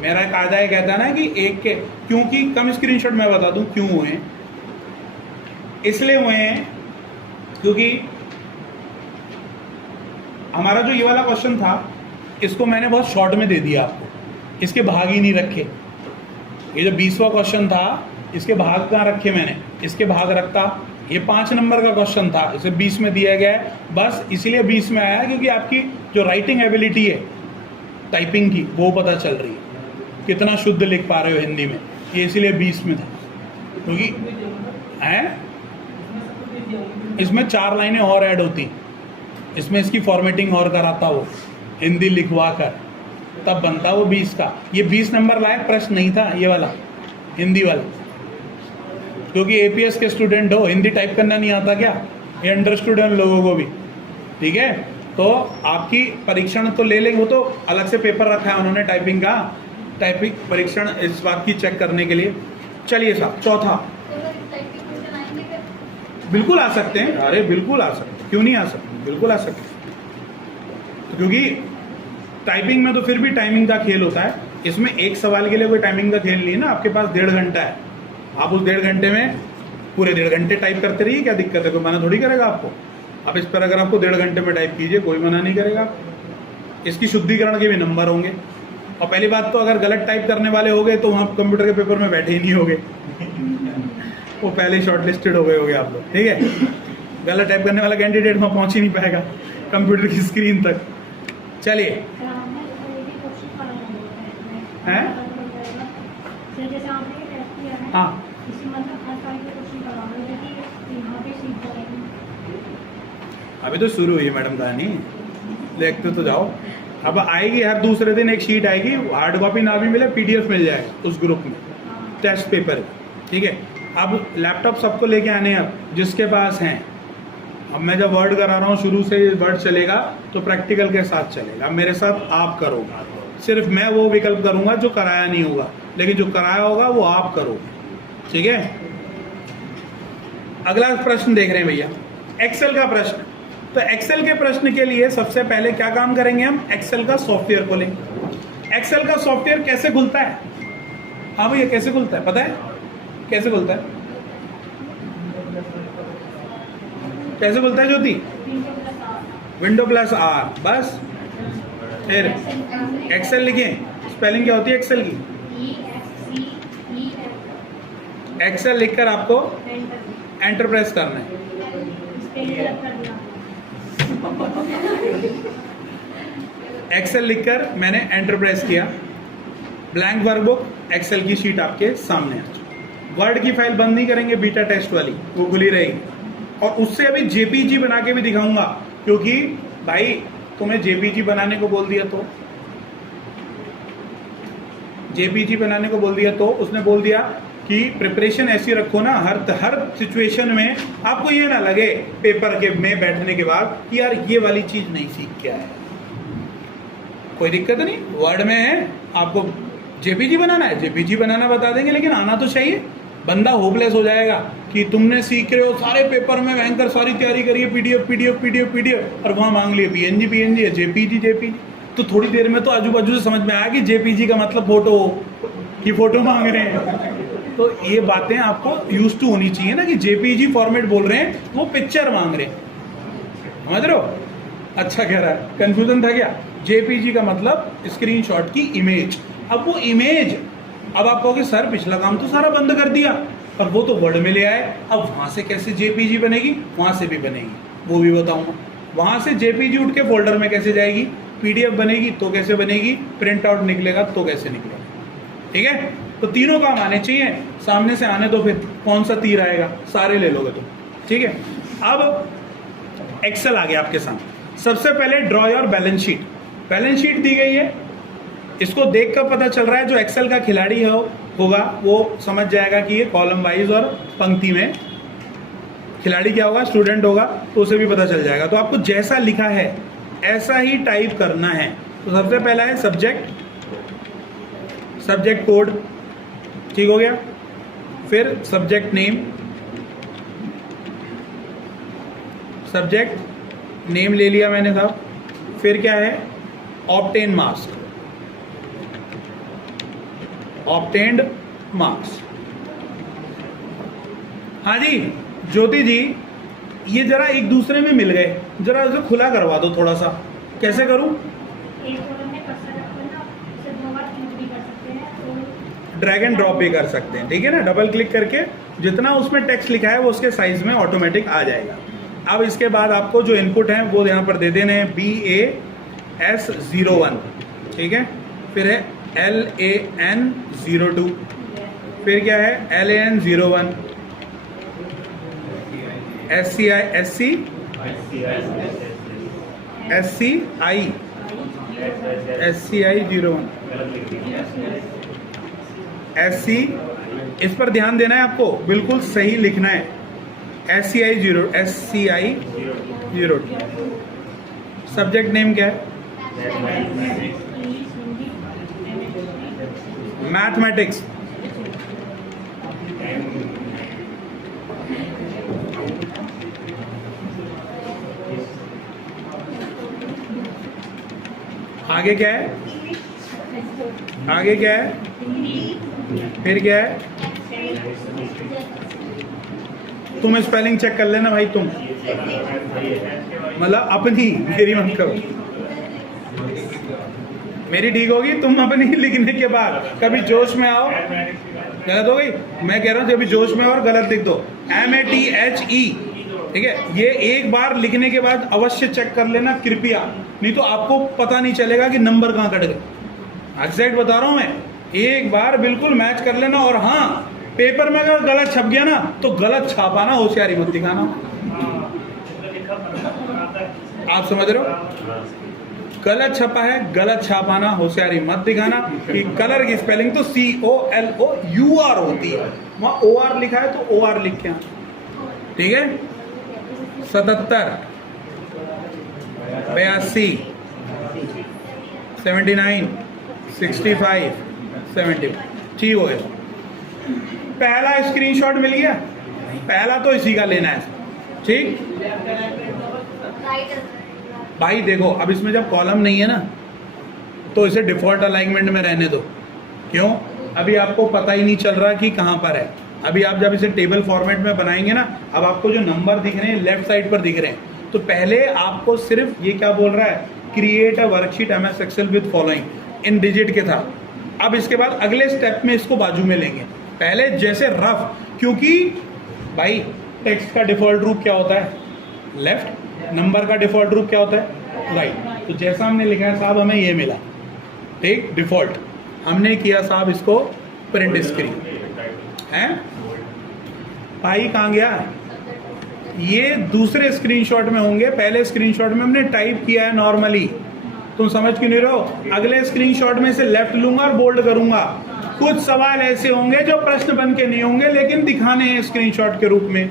मेरा एक कायदा ये कहता है ना कि 1 के, क्योंकि कम स्क्रीनशॉट मैं बता दूं क्यों हुए हैं। इसलिए हुए हैं क्योंकि हमारा जो ये वाला क्वेश्चन था इसको मैंने बहुत शॉर्ट में दे दिया आपको, इसके भाग ही नहीं रखे। ये जो 20वां क्वेश्चन था इसके भाग कहाँ रखे मैंने? इसके भाग रखता। ये 5 नंबर का क्वेश्चन था, इसे 20 में दिया गया है, बस इसलिए 20 में आया क्योंकि आपकी जो राइटिंग एबिलिटी है टाइपिंग की वो पता चल रही है, कितना शुद्ध लिख पा रहे हो हिंदी में, ये इसलिए 20 में था। क्योंकि है इसमें 4 लाइनें और ऐड होती, इसमें इसकी फॉर्मेटिंग और कराता वो हिंदी लिखवा कर, तब बनता वो 20 का। ये 20 नंबर लायक प्रश्न नहीं था ये वाला, हिंदी वाला, क्योंकि एपीएस के स्टूडेंट हो, हिंदी टाइप करना नहीं आता क्या? ये अंडर स्टूडेंट लोगों को भी, ठीक है? तो आपकी परीक्षण तो ले लेंगे, वो तो अलग से पेपर रखा है उन्होंने टाइपिंग का, टाइपिंग परीक्षण इस बात की चेक करने के लिए। चलिए साहब, चौथा। बिल्कुल आ सकते हैं, अरे बिल्कुल आ सकते हैं, क्यों नहीं आ सकते? बिल्कुल आ सकते हैं, क्योंकि टाइपिंग में तो फिर भी टाइमिंग का खेल होता है। इसमें एक सवाल के लिए कोई टाइमिंग का खेल नहीं है ना, आपके पास 1.5 घंटा है, आप उस 1.5 घंटे में पूरे 1.5 घंटे टाइप करते रहिए, क्या दिक्कत है? कोई मना थोड़ी करेगा आपको। आप इस पर अगर आपको 1.5 घंटे में टाइप कीजिए, कोई मना नहीं करेगा। इसकी शुद्धिकरण के भी नंबर होंगे, और पहली बात तो अगर गलत टाइप करने वाले हो गए तो वहाँ कंप्यूटर के पेपर में बैठे ही नहीं होगे वो पहले ही शॉर्ट लिस्टेड हो गए होगे आप लोग, ठीक है? गलत टाइप करने वाला कैंडिडेट वहाँ पहुँच ही नहीं पाएगा कंप्यूटर की स्क्रीन तक। चलिए, हैं? हाँ, अभी तो शुरू हुई है मैडम कहानी, देखते तो जाओ। अब आएगी हर दूसरे दिन एक शीट आएगी, हार्ड कॉपी ना भी मिले पीडीएफ मिल जाएगा उस ग्रुप में, टेस्ट पेपर, ठीक है? अब लैपटॉप सबको लेके आने हैं, अब जिसके पास हैं। अब मैं जब वर्ड करा रहा हूँ शुरू से वर्ड चलेगा तो प्रैक्टिकल के साथ चलेगा, मेरे साथ आप करोगे, सिर्फ मैं वो विकल्प करूँगा जो कराया नहीं होगा, लेकिन जो कराया होगा वो आप करोगे, ठीक है? अगला प्रश्न देख रहे हैं भैया, एक्सेल का प्रश्न। तो एक्सेल के प्रश्न के लिए सबसे पहले क्या काम करेंगे हम? एक्सेल का सॉफ्टवेयर खोलेंगे। एक्सेल का सॉफ्टवेयर कैसे खुलता है? हाँ भैया, कैसे खुलता है? पता है कैसे खुलता है? कैसे खुलता है ज्योति? विंडो प्लस आर, बस। फिर एक्सेल लिखें, स्पेलिंग क्या होती है एक्सेल की? एक्सेल लिखकर आपको एंटर प्रेस करना है। एक्सेल लिखकर मैंने एंटर प्रेस किया, ब्लैंक वर्कबुक एक्सेल की शीट आपके सामने है। वर्ड की फाइल बंद नहीं करेंगे, बीटा टेस्ट वाली वो खुली रहेगी, और उससे अभी जेपीजी बना के भी दिखाऊंगा, क्योंकि भाई तुम्हें जेपीजी बनाने को बोल दिया तो, जेपीजी बनाने को बोल दिया तो उसने बोल दिया कि प्रिपरेशन ऐसी रखो ना, हर सिचुएशन में आपको ये ना लगे पेपर के में बैठने के बाद कि यार ये वाली चीज नहीं सीख के आया। कोई दिक्कत नहीं, वर्ड में है, आपको जेपीजी बनाना है, जेपीजी बनाना बता देंगे, लेकिन आना तो चाहिए। बंदा होपलेस हो जाएगा कि तुमने सीख रहे हो सारे पेपर में भयंकर सारी तैयारी करिए, पीडीएफ पीडीएफ पीडीएफ पीडीएफ, और वहाँ मांग लिए पीएनजी पीएनजी, जेपीजी जेपीजी। तो थोड़ी देर में तो आजू बाजू से समझ में आया कि जेपीजी का मतलब फोटो की फोटो मांग रहे हैं। तो ये बातें आपको यूज टू होनी चाहिए ना कि जेपीजी फॉर्मेट बोल रहे हैं, वो पिक्चर मांग रहे हैं, समझ रहे हो? अच्छा कह रहा है, कंफ्यूजन था क्या? जेपीजी का मतलब स्क्रीनशॉट की इमेज। अब वो इमेज, अब आप कहोगे सर पिछला काम तो सारा बंद कर दिया, पर वो तो वर्ड में ले आए, अब वहां से कैसे जेपीजी बनेगी? वहां से भी बनेगी, वो भी बताऊंगा। वहां से जेपीजी उठ के फोल्डर में कैसे जाएगी? पीडीएफ बनेगी तो कैसे बनेगी? प्रिंट आउट निकलेगा तो कैसे निकलेगा? ठीक है, तो तीनों काम आने चाहिए, सामने से आने तो फिर कौन सा तीर आएगा, सारे ले लोगे तुम, ठीक है। अब एक्सेल आ गया आपके सामने। सबसे पहले draw your balance sheet. Balance sheet दी गई है, इसको देख कर पता चल रहा है जो एक्सेल का खिलाड़ी होगा वो समझ जाएगा कि ये कॉलम वाइज और पंक्ति में खिलाड़ी क्या होगा, स्टूडेंट होगा, तो उसे भी पता चल जाएगा। तो आपको जैसा लिखा है ऐसा ही टाइप करना है। तो सबसे पहला है सब्जेक्ट, सब्जेक्ट कोड, ठीक हो गया। फिर सब्जेक्ट नेम, सब्जेक्ट नेम ले लिया मैंने साहब। फिर क्या है, ऑब्टेन मार्क्स, ऑब्टेन्ड मार्क्स। हाँ जी ज्योति जी, ये जरा एक दूसरे में मिल गए, जरा उसे खुला करवा दो थोड़ा सा। कैसे करूं? ड्रैग एंड ड्रॉप भी कर सकते हैं, ठीक है ना। डबल क्लिक करके जितना उसमें टेक्स्ट लिखा है वो उसके साइज में ऑटोमेटिक आ जाएगा। अब इसके बाद आपको जो इनपुट है वो यहाँ पर दे देने हैं, BAS01, ठीक है। फिर है LAN02, फिर क्या है LAN01, SCI SCI01, SC, इस पर ध्यान देना है आपको, बिल्कुल सही लिखना है। SCI02। सब्जेक्ट नेम क्या है? मैथमेटिक्स। आगे क्या है? आगे क्या है? फिर क्या है? तुम स्पेलिंग चेक कर लेना भाई, तुम मतलब अपनी, मेरी मत करो। मेरी ठीक होगी, तुम अपनी लिखने के बाद कभी जोश में आओ, गलत हो गई। मैं कह रहा हूं जब जोश में आओ और गलत लिख दो, MATHE, ठीक है। ये एक बार लिखने के बाद अवश्य चेक कर लेना कृपया, नहीं तो आपको पता नहीं चलेगा कि नंबर कहाँ कट गए। एग्जैक्ट बता रहा हूं मैं, एक बार बिल्कुल मैच कर लेना। और हाँ, पेपर में अगर गलत छप गया ना तो गलत छापाना, होशियारी मत दिखाना। आप समझ रहे हो? गलत छपा है, गलत छापाना, होशियारी मत दिखाना। कि कलर की स्पेलिंग तो COLOUR होती है, वहां OR लिखा है तो OR लिख के, ठीक है। 77, 82, 79, 65, 70, ठीक हो गया। पहला स्क्रीनशॉट मिल गया, पहला तो इसी का लेना है, ठीक। भाई देखो, अब इसमें जब कॉलम नहीं है ना तो इसे डिफॉल्ट अलाइनमेंट में रहने दो। क्यों? अभी आपको पता ही नहीं चल रहा कि कहां पर है। अभी आप जब इसे टेबल फॉर्मेट में बनाएंगे ना, अब आपको जो नंबर दिख रहे हैं लेफ्ट साइड पर दिख रहे हैं, तो पहले आपको सिर्फ ये क्या बोल रहा है, create a worksheet MS Excel with following in digit के था। अब इसके बाद अगले स्टेप में इसको बाजू में लेंगे, पहले जैसे रफ, क्योंकि भाई टेक्स्ट का डिफॉल्ट रूप क्या होता है, लेफ्ट, नंबर का डिफॉल्ट रूप क्या होता है, राइट। तो जैसा हमने लिखा है साहब, हमें ये मिला, ठीक, डिफॉल्ट। हमने किया साहब इसको प्रिंट स्क्रीन है। भाई कहाँ गया? ये दूसरे स्क्रीनशॉट में होंगे, पहले स्क्रीनशॉट में हमने टाइप किया है नॉर्मली, तुम समझ क्यों नहीं रहे हो? अगले स्क्रीनशॉट में से लेफ्ट लूंगा और बोल्ड करूंगा। कुछ सवाल ऐसे होंगे जो प्रश्न बन के नहीं होंगे, लेकिन दिखाने हैं स्क्रीनशॉट के रूप में।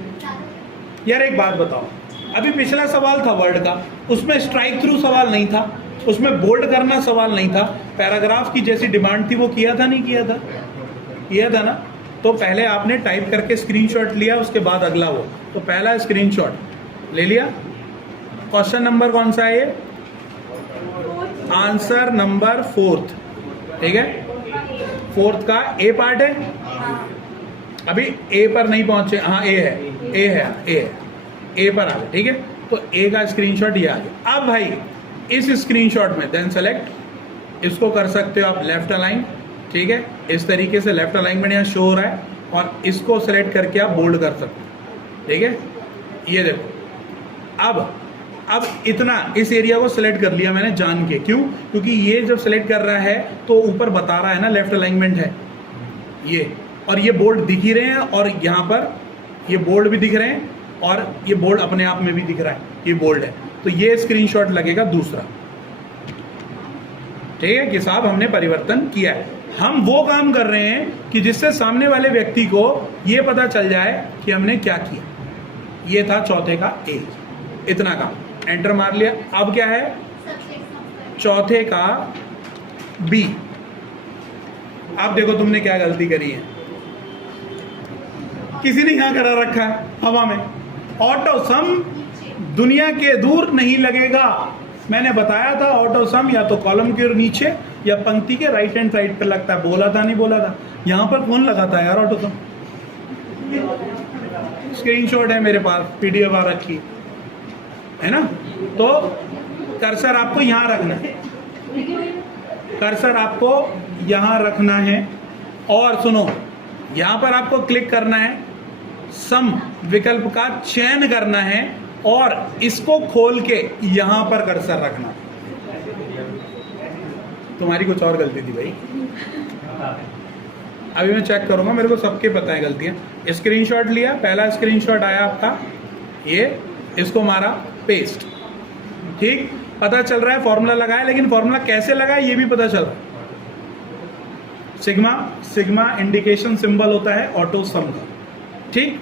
यार एक बात बताओ, अभी पिछला सवाल था वर्ड का, उसमें स्ट्राइक थ्रू सवाल नहीं था, उसमें बोल्ड करना सवाल नहीं था, पैराग्राफ की जैसी डिमांड थी वो किया था, नहीं किया था? किया था ना। तो पहले आपने टाइप करके स्क्रीनशॉट लिया, उसके बाद अगला वो। तो पहला स्क्रीनशॉट ले लिया। क्वेश्चन नंबर कौन सा है ये? आंसर नंबर 4, ठीक है। 4 का ए पार्ट है, अभी ए पर नहीं पहुंचे, हाँ ए है, ए है, ए है, ए पर आ गए, ठीक है। तो ए का स्क्रीनशॉट ये आ गया। अब भाई इस स्क्रीनशॉट में देन सेलेक्ट, इसको कर सकते हो आप लेफ्ट अलाइन, ठीक है। इस तरीके से लेफ्ट अलाइनमेंट यहाँ शो हो रहा है, और इसको सेलेक्ट करके आप बोल्ड कर सकते हो, ठीक है। ये देखो, अब इतना इस एरिया को सिलेक्ट कर लिया मैंने जान के। क्यों? क्योंकि ये जब सिलेक्ट कर रहा है तो ऊपर बता रहा है ना लेफ्ट अलाइनमेंट है, ये, और ये बोल्ड दिख ही रहे हैं, और यहाँ पर ये बोल्ड भी दिख रहे हैं, और ये बोल्ड अपने आप में भी दिख रहा है, ये बोल्ड है। तो ये स्क्रीनशॉट लगेगा दूसरा। ठीक है कि साहब हमने परिवर्तन किया है। हम वो काम कर रहे हैं कि जिससे सामने वाले व्यक्ति को ये पता चल जाए कि हमने क्या किया। ये था चौथे का ए, इतना काम। एंटर मार लिया। अब क्या है चौथे का बी। अब देखो तुमने क्या गलती करी है, किसी ने यहां करा रखा है हवा में, ऑटो सम दुनिया के दूर नहीं लगेगा। मैंने बताया था ऑटो सम या तो कॉलम के नीचे या पंक्ति के राइट हैंड साइड पे लगता है। बोला था नहीं बोला था? यहां पर कौन लगाता है यार ऑटो सम? स्क्रीनशॉट है मेरे पास, पीडीएफ आ रखी है ना। तो कर्सर आपको यहां रखना है, कर्सर आपको यहां रखना है, और सुनो यहां पर आपको क्लिक करना है, सम विकल्प का चयन करना है, और इसको खोल के यहां पर कर्सर रखना। तुम्हारी कुछ और गलती थी भाई, अभी मैं चेक करूंगा, मेरे को सबके पता है गलतियां। स्क्रीनशॉट लिया, पहला स्क्रीनशॉट आया आपका ये, इसको मारा पेस्ट, ठीक, पता चल रहा है फॉर्मूला लगाया, लेकिन फॉर्मूला कैसे लगाया ये भी पता चल रहा है। सिग्मा, सिग्मा इंडिकेशन सिंबल होता है ऑटो सम का, ठीक।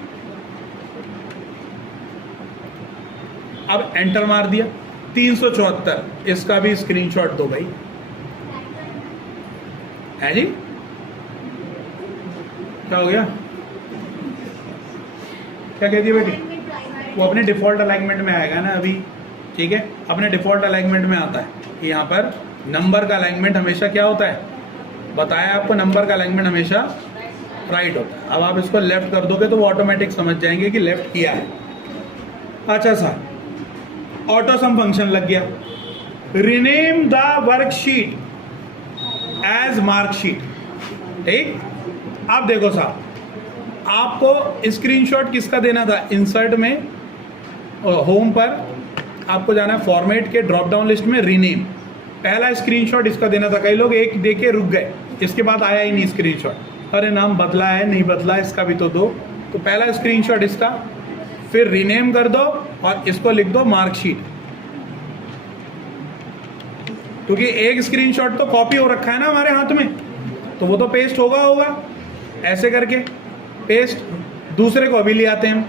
अब एंटर मार दिया। 374, इसका भी स्क्रीनशॉट दो भाई। है जी, क्या हो गया, क्या कहती है बेटी? वो अपने डिफॉल्ट अलाइनमेंट में आएगा ना अभी, ठीक है, अपने डिफॉल्ट अलाइनमेंट में आता है कि यहाँ पर नंबर का अलाइनमेंट हमेशा क्या होता है, बताया आपको, नंबर का अलाइनमेंट हमेशा राइट होता है। अब आप इसको लेफ्ट कर दोगे तो वो ऑटोमेटिक समझ जाएंगे कि लेफ्ट किया है। अच्छा सर, ऑटो सम फंक्शन लग गया। Rename the worksheet as marksheet, ठीक। अब देखो साहब, आपको स्क्रीनशॉट किसका देना था? इंसर्ट में होम पर आपको जाना है, फॉर्मेट के ड्रॉप डाउन लिस्ट में रीनेम, पहला स्क्रीनशॉट इसका देना था। कई लोग एक देके रुक गए, इसके बाद आया ही नहीं स्क्रीनशॉट। अरे नाम बदला है, नहीं बदला, इसका भी तो दो। तो पहला स्क्रीनशॉट इसका, फिर रीनेम कर दो और इसको लिख दो मार्कशीट, क्योंकि एक स्क्रीनशॉट तो कॉपी हो रखा है ना हमारे हाथ में, तो वो तो पेस्ट होगा ऐसे करके पेस्ट। दूसरे को अभी ले आते हैं हम,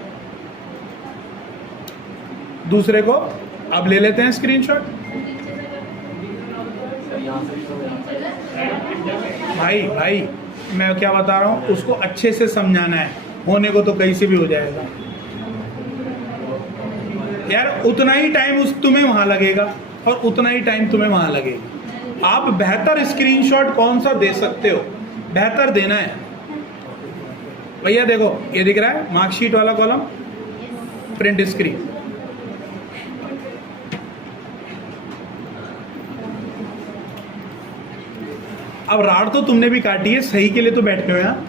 दूसरे को अब ले लेते हैं स्क्रीनशॉट। भाई मैं क्या बता रहा हूं, उसको अच्छे से समझाना है, होने को तो कहीं से भी हो जाएगा यार। उतना ही टाइम तुम्हें वहां लगेगा और उतना ही टाइम तुम्हें वहां लगेगा। आप बेहतर स्क्रीनशॉट कौन सा दे सकते हो, बेहतर देना है भैया। देखो ये दिख रहा है मार्कशीट वाला कॉलम, प्रिंट स्क्रीन। अब राड तो तुमने भी काटी है, सही के लिए तो बैठे हो यहाँ,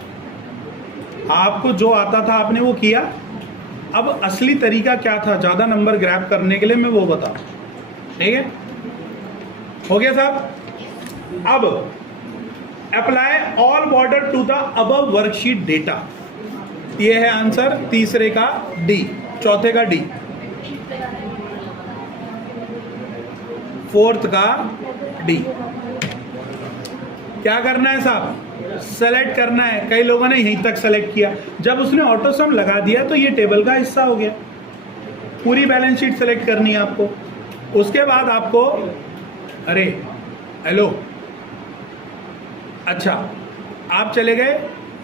आपको जो आता था आपने वो किया। अब असली तरीका क्या था ज्यादा नंबर ग्रैब करने के लिए, मैं वो बता, ठीक है, हो गया साहब। अब apply all border to the above worksheet data, ये है आंसर तीसरे का डी, चौथे का डी, फोर्थ का डी। क्या करना है साहब, सेलेक्ट करना है। कई लोगों ने यहीं तक सेलेक्ट किया, जब उसने ऑटो सम लगा दिया तो ये टेबल का हिस्सा हो गया। पूरी बैलेंस शीट सेलेक्ट करनी है आपको। उसके बाद आपको, अरे हेलो, अच्छा आप चले गए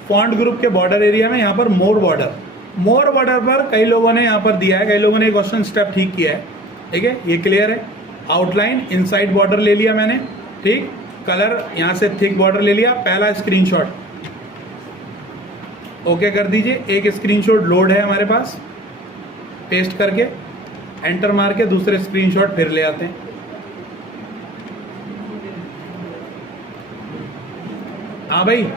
फॉन्ट ग्रुप के बॉर्डर एरिया में, यहाँ पर मोर बॉर्डर पर कई लोगों ने यहाँ पर दिया है, कई लोगों ने क्वेश्चन स्टेप ठीक किया है, ठीक है, ये क्लियर है। आउटलाइन इनसाइड बॉर्डर ले लिया मैंने, ठीक, कलर यहाँ से थिक बॉर्डर ले लिया। पहला स्क्रीनशॉट ओके कर दीजिए, एक स्क्रीनशॉट लोड है हमारे पास, पेस्ट करके एंटर मार के दूसरे स्क्रीनशॉट फिर ले आते हैं। हाँ भाई,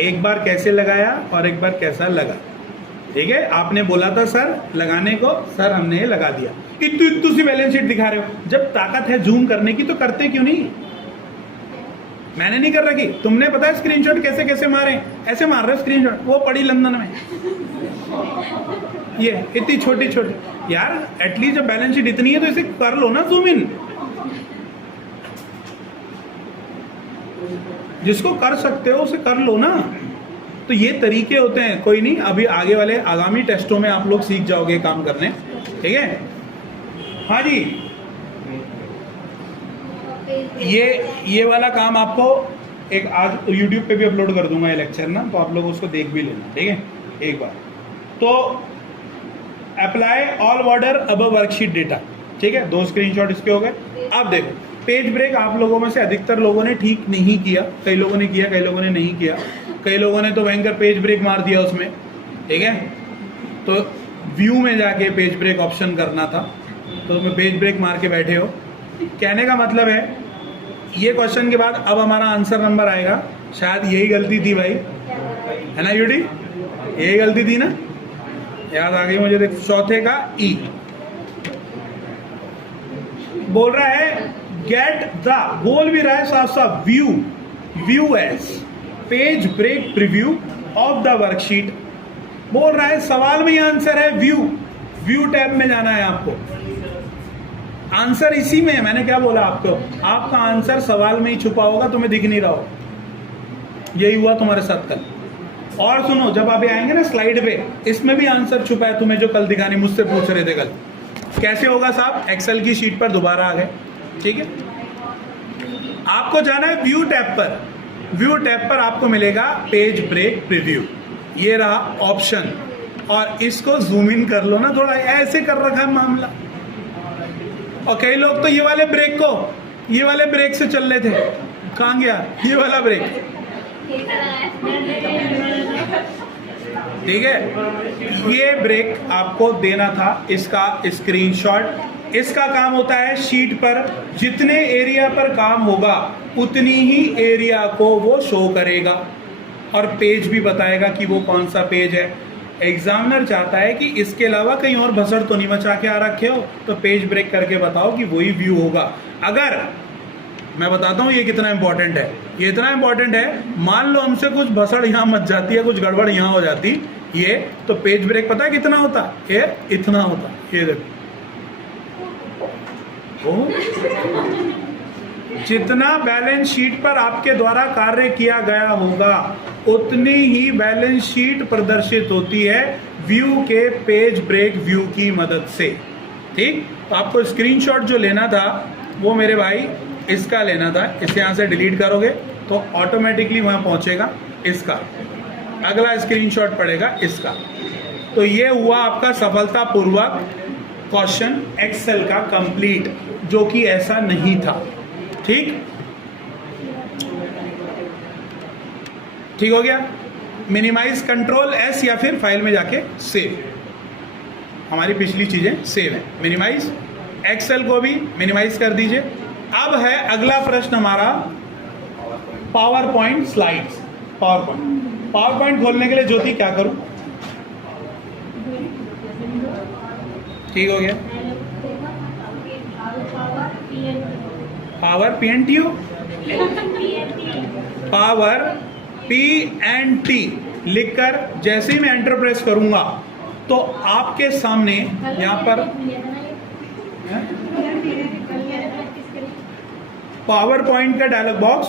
एक बार कैसे लगाया और एक बार कैसा लगा, ठीक है। आपने बोला था सर लगाने को, सर हमने लगा दिया। इतनी सी बैलेंस शीट दिखा रहे हो, जब ताकत है जूम करने की तो करते क्यों नहीं? मैंने नहीं कर रखी, तुमने पता है स्क्रीनशॉट कैसे कैसे मारे, ऐसे मार रहे हो स्क्रीनशॉट, वो पड़ी लंदन में ये इतनी छोटी छोटी। यार एटलीस्ट जब बैलेंस शीट इतनी है तो इसे कर लो ना जूम इन, जिसको कर सकते हो उसे कर लो ना। तो ये तरीके होते हैं, कोई नहीं, अभी आगे वाले आगामी टेस्टों में आप लोग सीख जाओगे काम करने, ठीक है। हाँ जी, ये वाला काम आपको एक आज YouTube पे भी अपलोड कर दूंगा ये लेक्चर ना, तो आप लोग उसको देख भी लेना, ठीक है एक बार। तो अप्लाई ऑल बॉर्डर अब वर्कशीट डेटा, ठीक है, 2 स्क्रीनशॉट इसके हो गए। अब देखो पेज ब्रेक आप लोगों में से अधिकतर लोगों ने ठीक नहीं किया, कई लोगों ने किया, कई लोगों ने नहीं किया, कई लोगों ने तो भयंकर पेज ब्रेक मार दिया उसमें, ठीक है। तो व्यू में जाके पेज ब्रेक ऑप्शन करना था, तो तुम्हें पेज ब्रेक मार के बैठे हो। कहने का मतलब है ये क्वेश्चन के बाद अब हमारा आंसर नंबर आएगा, शायद यही गलती थी भाई, है ना यूडी, यही गलती थी ना, याद आ गई मुझे। देख चौथे का ई बोल रहा है गेट द, बोल भी रहा है साफ साफ, view as page break preview of the worksheet, बोल रहा है सवाल में ही आंसर है व्यू टैब में जाना है आपको, आंसर इसी में है। मैंने क्या बोला आपको, आपका आंसर सवाल में ही छुपा होगा, तुम्हें दिख नहीं रहा हो, यही हुआ तुम्हारे साथ कल। और सुनो, जब आप आएंगे ना स्लाइड पे, इसमें भी आंसर छुपा है तुम्हें, जो कल दिखाने मुझसे पूछ रहे थे कल। कैसे होगा साहब, एक्सेल की शीट पर दोबारा आ गए, ठीक है। आपको जाना है व्यू टैब पर, व्यू टैब पर आपको मिलेगा पेज ब्रेक प्रीव्यू, ये रहा ऑप्शन, और इसको जूम इन कर लो ना थोड़ा, ऐसे कर रखा है मामला। और कई लोग तो ये वाले ब्रेक से चल रहे थे, कहाँ गया ये वाला ब्रेक, ठीक है। ये ब्रेक आपको देना था, इसका स्क्रीनशॉट। इसका काम होता है शीट पर जितने एरिया पर काम होगा उतनी ही एरिया को वो शो करेगा, और पेज भी बताएगा कि वो कौन सा पेज है। एग्जामिनर चाहता है कि इसके अलावा कहीं और भसड़ तो नहीं मचा के आ रखे हो, तो पेज ब्रेक करके बताओ कि वही व्यू होगा। अगर मैं बताता हूँ ये कितना इंपॉर्टेंट है, ये इतना इंपॉर्टेंट है, मान लो हमसे कुछ भसड़ यहाँ मच जाती है, कुछ गड़बड़ यहाँ हो जाती ये, तो पेज ब्रेक पता है कितना होता, ये इतना होता, ये देखो जितना बैलेंस शीट पर आपके द्वारा कार्य किया गया होगा उतनी ही बैलेंस शीट प्रदर्शित होती है व्यू के पेज ब्रेक व्यू की मदद से, ठीक। तो आपको स्क्रीनशॉट जो लेना था वो मेरे भाई इसका लेना था, इसे यहाँ से डिलीट करोगे तो ऑटोमेटिकली वहाँ पहुँचेगा इसका, अगला स्क्रीनशॉट पड़ेगा इसका। तो ये हुआ आपका सफलतापूर्वक क्वेश्चन एक्सेल का कंप्लीट, जो कि ऐसा नहीं था, ठीक हो गया। मिनिमाइज कंट्रोल एस या फिर फाइल में जाके सेव, हमारी पिछली चीजें सेव है। मिनिमाइज एक्सेल को भी मिनिमाइज कर दीजिए। अब है अगला प्रश्न हमारा power point slides. Power point खोलने के लिए ज्योति क्या करूं, ठीक हो गया, पावर PNTO, पावर PNT लिखकर जैसे ही मैं एंटर प्रेस करूंगा तो आपके सामने यहां पर पावर पॉइंट का डायलॉग बॉक्स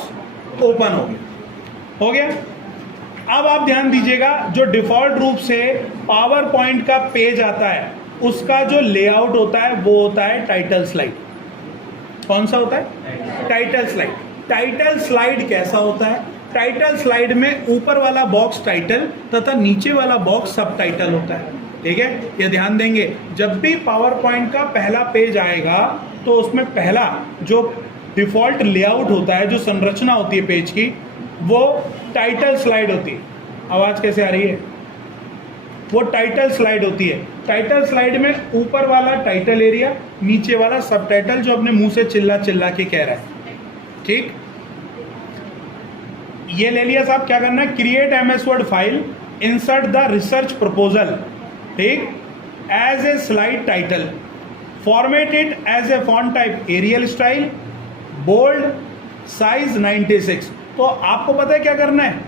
ओपन हो गया। अब आप ध्यान दीजिएगा, जो डिफॉल्ट रूप से पावर पॉइंट का पेज आता है उसका जो लेआउट होता है वो होता है टाइटल स्लाइड। कौन सा होता है, टाइटल स्लाइड। टाइटल स्लाइड कैसा होता है, टाइटल स्लाइड में ऊपर वाला बॉक्स टाइटल तथा नीचे वाला बॉक्स सब टाइटल होता है, ठीक है। ये ध्यान देंगे, जब भी पावर पॉइंट का पहला पेज आएगा तो उसमें पहला जो डिफॉल्ट लेआउट होता है, जो संरचना होती है पेज की, वो टाइटल स्लाइड होती है। आवाज कैसे आ रही है, वो टाइटल स्लाइड होती है। टाइटल स्लाइड में ऊपर वाला टाइटल एरिया, नीचे वाला सब टाइटल, जो अपने मुंह से चिल्ला चिल्ला के कह रहा है, ठीक। ये ले लिया साहब, क्या करना है, create MS Word file, insert the research proposal, ठीक, as a slide title, format it as a font type Arial style, bold, size 96। तो आपको पता है क्या करना है,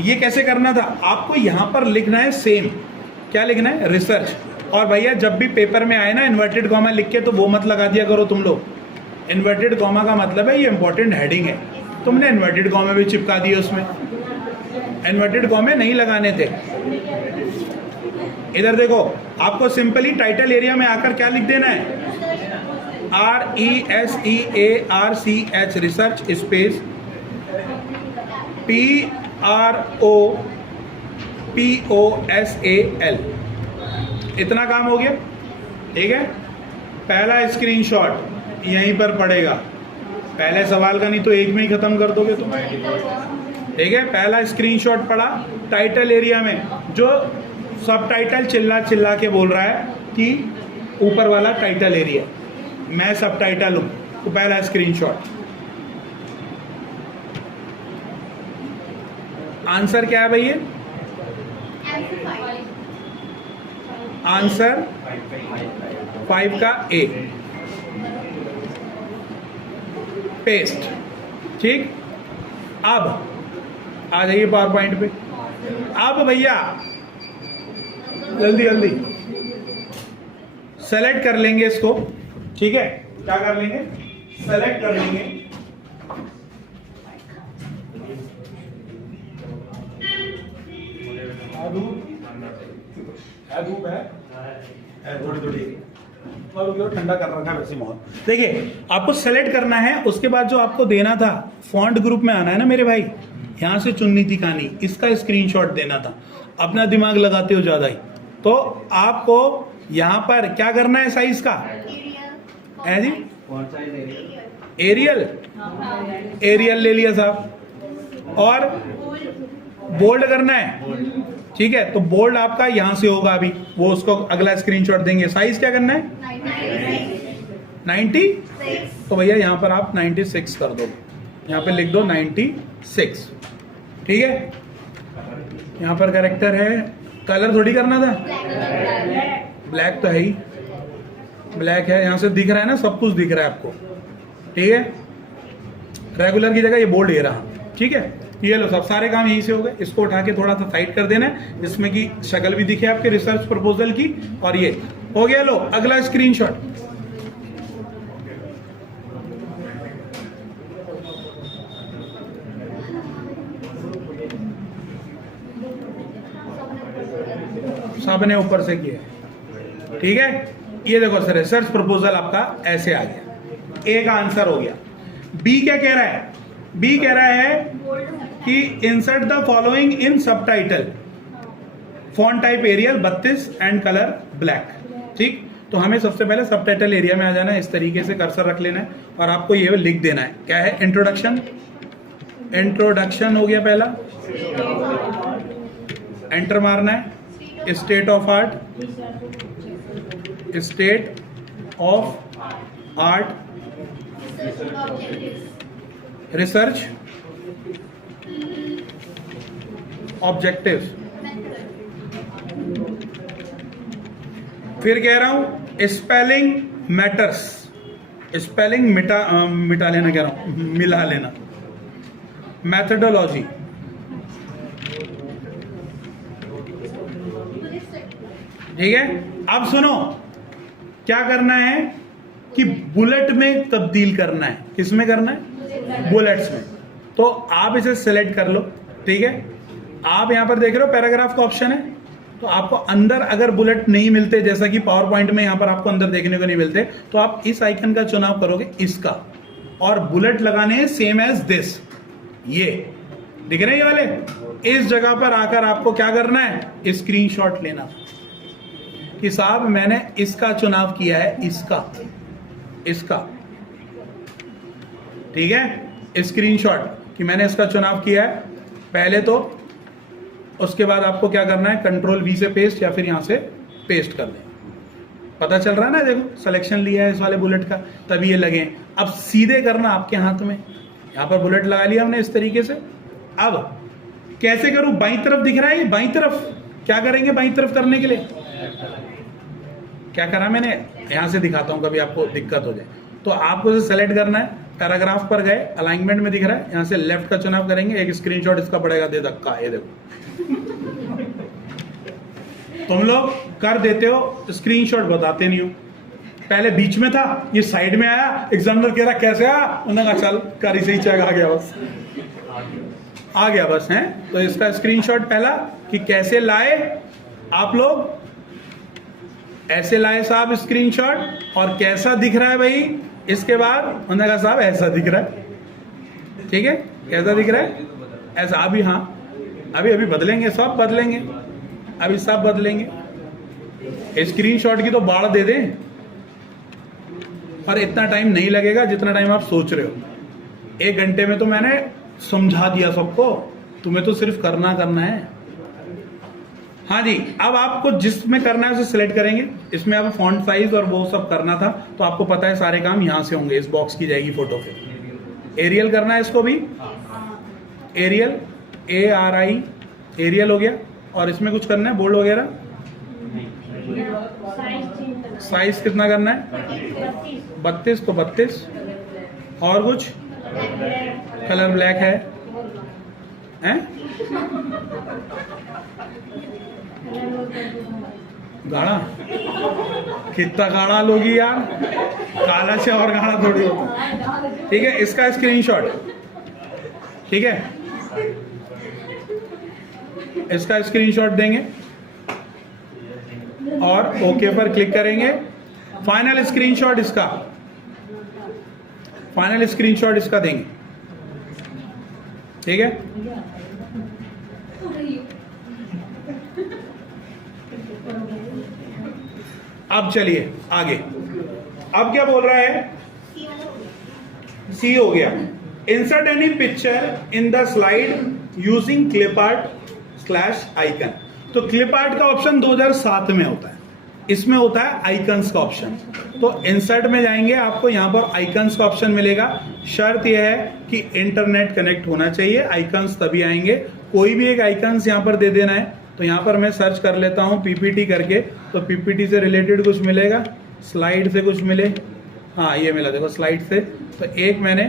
ये कैसे करना था, आपको यहां पर लिखना है सेम, क्या लिखना है, रिसर्च। और भैया जब भी पेपर में आए ना इन्वर्टेड कॉमा लिख के, तो वो मत लगा दिया करो तुम लोग। इन्वर्टेड कॉमा का मतलब है ये इंपॉर्टेंट हेडिंग है, तुमने इन्वर्टेड कॉमा भी चिपका दिए उसमें, इन्वर्टेड कॉमे नहीं लगाने थे। इधर देखो, आपको सिंपली टाइटल एरिया में आकर क्या लिख देना है, RESEARCH रिसर्च स्पेस PROPOSAL, इतना काम हो गया। ठीक है, पहला स्क्रीनशॉट यहीं पर पड़ेगा, पहले सवाल का, नहीं तो एक में ही खत्म कर दोगे तुम। ठीक है, पहला स्क्रीनशॉट पड़ा टाइटल एरिया में, जो सब टाइटल चिल्ला चिल्ला के बोल रहा है कि ऊपर वाला टाइटल एरिया, मैं सब टाइटल हूं, तो पहला स्क्रीनशॉट। आंसर क्या है भैया, आंसर 5 का ए, पेस्ट। ठीक, अब आ जाइए पावर पॉइंट पे। अब भैया जल्दी जल्दी सेलेक्ट कर लेंगे इसको। ठीक है, क्या कर लेंगे, सेलेक्ट कर लेंगे। धूप है थोड़ी थोड़ी, ठंडा कर रखा है वैसे माहौल। देखिए, आपको सेलेक्ट करना है, उसके बाद जो आपको देना था, फॉन्ट ग्रुप में आना है ना मेरे भाई, यहां से चुननी थी कहानी, इसका स्क्रीनशॉट देना था। अपना दिमाग लगाते हो ज्यादा ही, तो आपको यहां पर क्या करना है, साइज का है जी, एरियल, एरियल ले लिया साहब, और बोल्ड करना है। ठीक है, तो बोल्ड आपका यहां से होगा, अभी वो उसको अगला स्क्रीनशॉट देंगे। साइज क्या करना है, 90, तो भैया यहां पर आप 96 कर दो, यहां पे लिख दो 96। ठीक है, यहां पर करेक्टर है, कलर थोड़ी करना था, ब्लैक तो है ही, ब्लैक है, यहां से दिख रहा है ना, सब कुछ दिख रहा है आपको। ठीक है, रेगुलर की जगह ये बोल्ड ये रहा। ठीक है, ये लो, सब सारे काम यहीं से हो गए। इसको उठा के थोड़ा सा साइड कर देना है, जिसमें कि शक्ल भी दिखे आपके रिसर्च प्रपोजल की, और ये हो गया। लो अगला स्क्रीनशॉट, सबने ऊपर से किया। ठीक है, ये देखो सर, रिसर्च प्रपोजल आपका ऐसे आ गया, ए का आंसर हो गया। बी क्या कह रहा है, बी कह रहा है कि insert the following in subtitle, font type Arial 32 and colour black. ठीक, तो हमें सबसे पहले सबटाइटल एरिया में आ जाना है, इस तरीके से कर्सर रख लेना है, और आपको ये लिख देना है, क्या है, इंट्रोडक्शन। इंट्रोडक्शन हो गया पहला, एंटर मारना है। State of art, state of art research objectives. फिर कह रहा हूं स्पेलिंग मैटर्स, स्पेलिंग मिटा लेना, कह रहा हूं मिला लेना। मैथडोलॉजी, ठीक है। अब सुनो, क्या करना है कि बुलेट में तब्दील करना है। किस में करना है, बुलेट्स में। तो आप इसे सिलेक्ट कर लो। ठीक है, आप यहां पर देख रहे हो पैराग्राफ का ऑप्शन है, तो आपको अंदर अगर बुलेट नहीं मिलते, जैसा कि पावर पॉइंट में यहां पर आपको अंदर देखने को नहीं मिलते, तो आप इस आइकन का चुनाव करोगे, इसका, और बुलेट लगाने हैं सेम एज दिस। ये दिख रहे हैं ये वाले, इस जगह पर आकर आपको क्या करना है, स्क्रीनशॉट लेना कि साहब मैंने इसका चुनाव किया है, इसका। ठीक है, स्क्रीनशॉट कि मैंने इसका चुनाव किया है पहले, तो उसके बाद आपको क्या करना है, कंट्रोल V से पेस्ट, या फिर यहां से पेस्ट कर दें। पता चल रहा है ना, देखो सिलेक्शन लिया है इस वाले बुलेट का, तभी ये लगे। अब सीधे करना आपके हाथ में, यहां पर बुलेट लगा लिया हमने इस तरीके से। अब कैसे करूं, बाईं तरफ दिख रहा है, ये बाईं तरफ। क्या करेंगे बाईं तरफ करने के लिए, क्या करा मैंने, यहां से दिखाता हूं, कभी आपको दिक्कत हो जाए। तो आपको इसे सेलेक्ट करना है, पैराग्राफ पर गए, अलाइनमेंट में दिख रहा है, यहाँ से लेफ्ट का चुनाव करेंगे, एक स्क्रीनशॉट इसका पड़ेगा दे धक्का, ये देखो। तुम लोग कर देते हो, स्क्रीनशॉट बताते नहीं हो। पहले बीच में था, ये साइड में आया, एग्जामिनर कह रहा कैसे आया, उन्होंने कहा चल कर ही सही, चेक आ गया बस, आ गया बस है। तो इसका स्क्रीनशॉट पहला कि कैसे लाए आप लोग, ऐसे लाए साहब स्क्रीनशॉट, और कैसा दिख रहा है भाई, इसके बाद उन्होंने कहा साहब ऐसा दिख रहा है, ठीक है, कैसा दिख रहा है, ऐसा। अभी हाँ, अभी बदलेंगे, सब बदलेंगे, अभी सब बदलेंगे। स्क्रीनशॉट की तो बाढ़ दे दें, पर इतना टाइम नहीं लगेगा जितना टाइम आप सोच रहे हो। 1 घंटे में तो मैंने समझा दिया सबको, तुम्हें तो सिर्फ करना है। हाँ जी, अब आपको जिसमें करना है उसे सिलेक्ट करेंगे। इसमें अब फॉन्ट साइज और वो सब करना था, तो आपको पता है सारे काम यहां से होंगे, इस बॉक्स की जाएगी फोटो पे। एरियल करना है इसको भी, एरियल, ARI, एरियल हो गया। और इसमें कुछ करना है, बोल्ड वगैरह, साइज कितना करना है, 32 को 32। और कुछ, कलर ब्लैक है, हैं? गाढ़ा, कितना गाढ़ा लोगी यार, काला से और गाढ़ा थोड़ी होता। ठीक है, इसका स्क्रीनशॉट, ठीक है, इसका स्क्रीनशॉट देंगे और ओके पर क्लिक करेंगे। फाइनल स्क्रीनशॉट इसका, फाइनल स्क्रीनशॉट इसका देंगे, ठीक है। अब चलिए आगे, अब क्या बोल रहा है, सी हो गया। Insert any picture in the slide using clip art / icon. तो क्लिप आर्ट का ऑप्शन 2007 में होता है, इसमें होता है आइकन्स का ऑप्शन। तो इंसर्ट में जाएंगे, आपको यहां पर आइकन्स का ऑप्शन मिलेगा। शर्त यह है कि इंटरनेट कनेक्ट होना चाहिए, आइकन्स तभी आएंगे। कोई भी एक आइकन्स यहां पर दे देना है। तो यहां पर मैं सर्च कर लेता हूं PPT करके, तो PPT से रिलेटेड कुछ मिलेगा, स्लाइड से कुछ मिले, हाँ ये मिला, देखो स्लाइड से। तो एक मैंने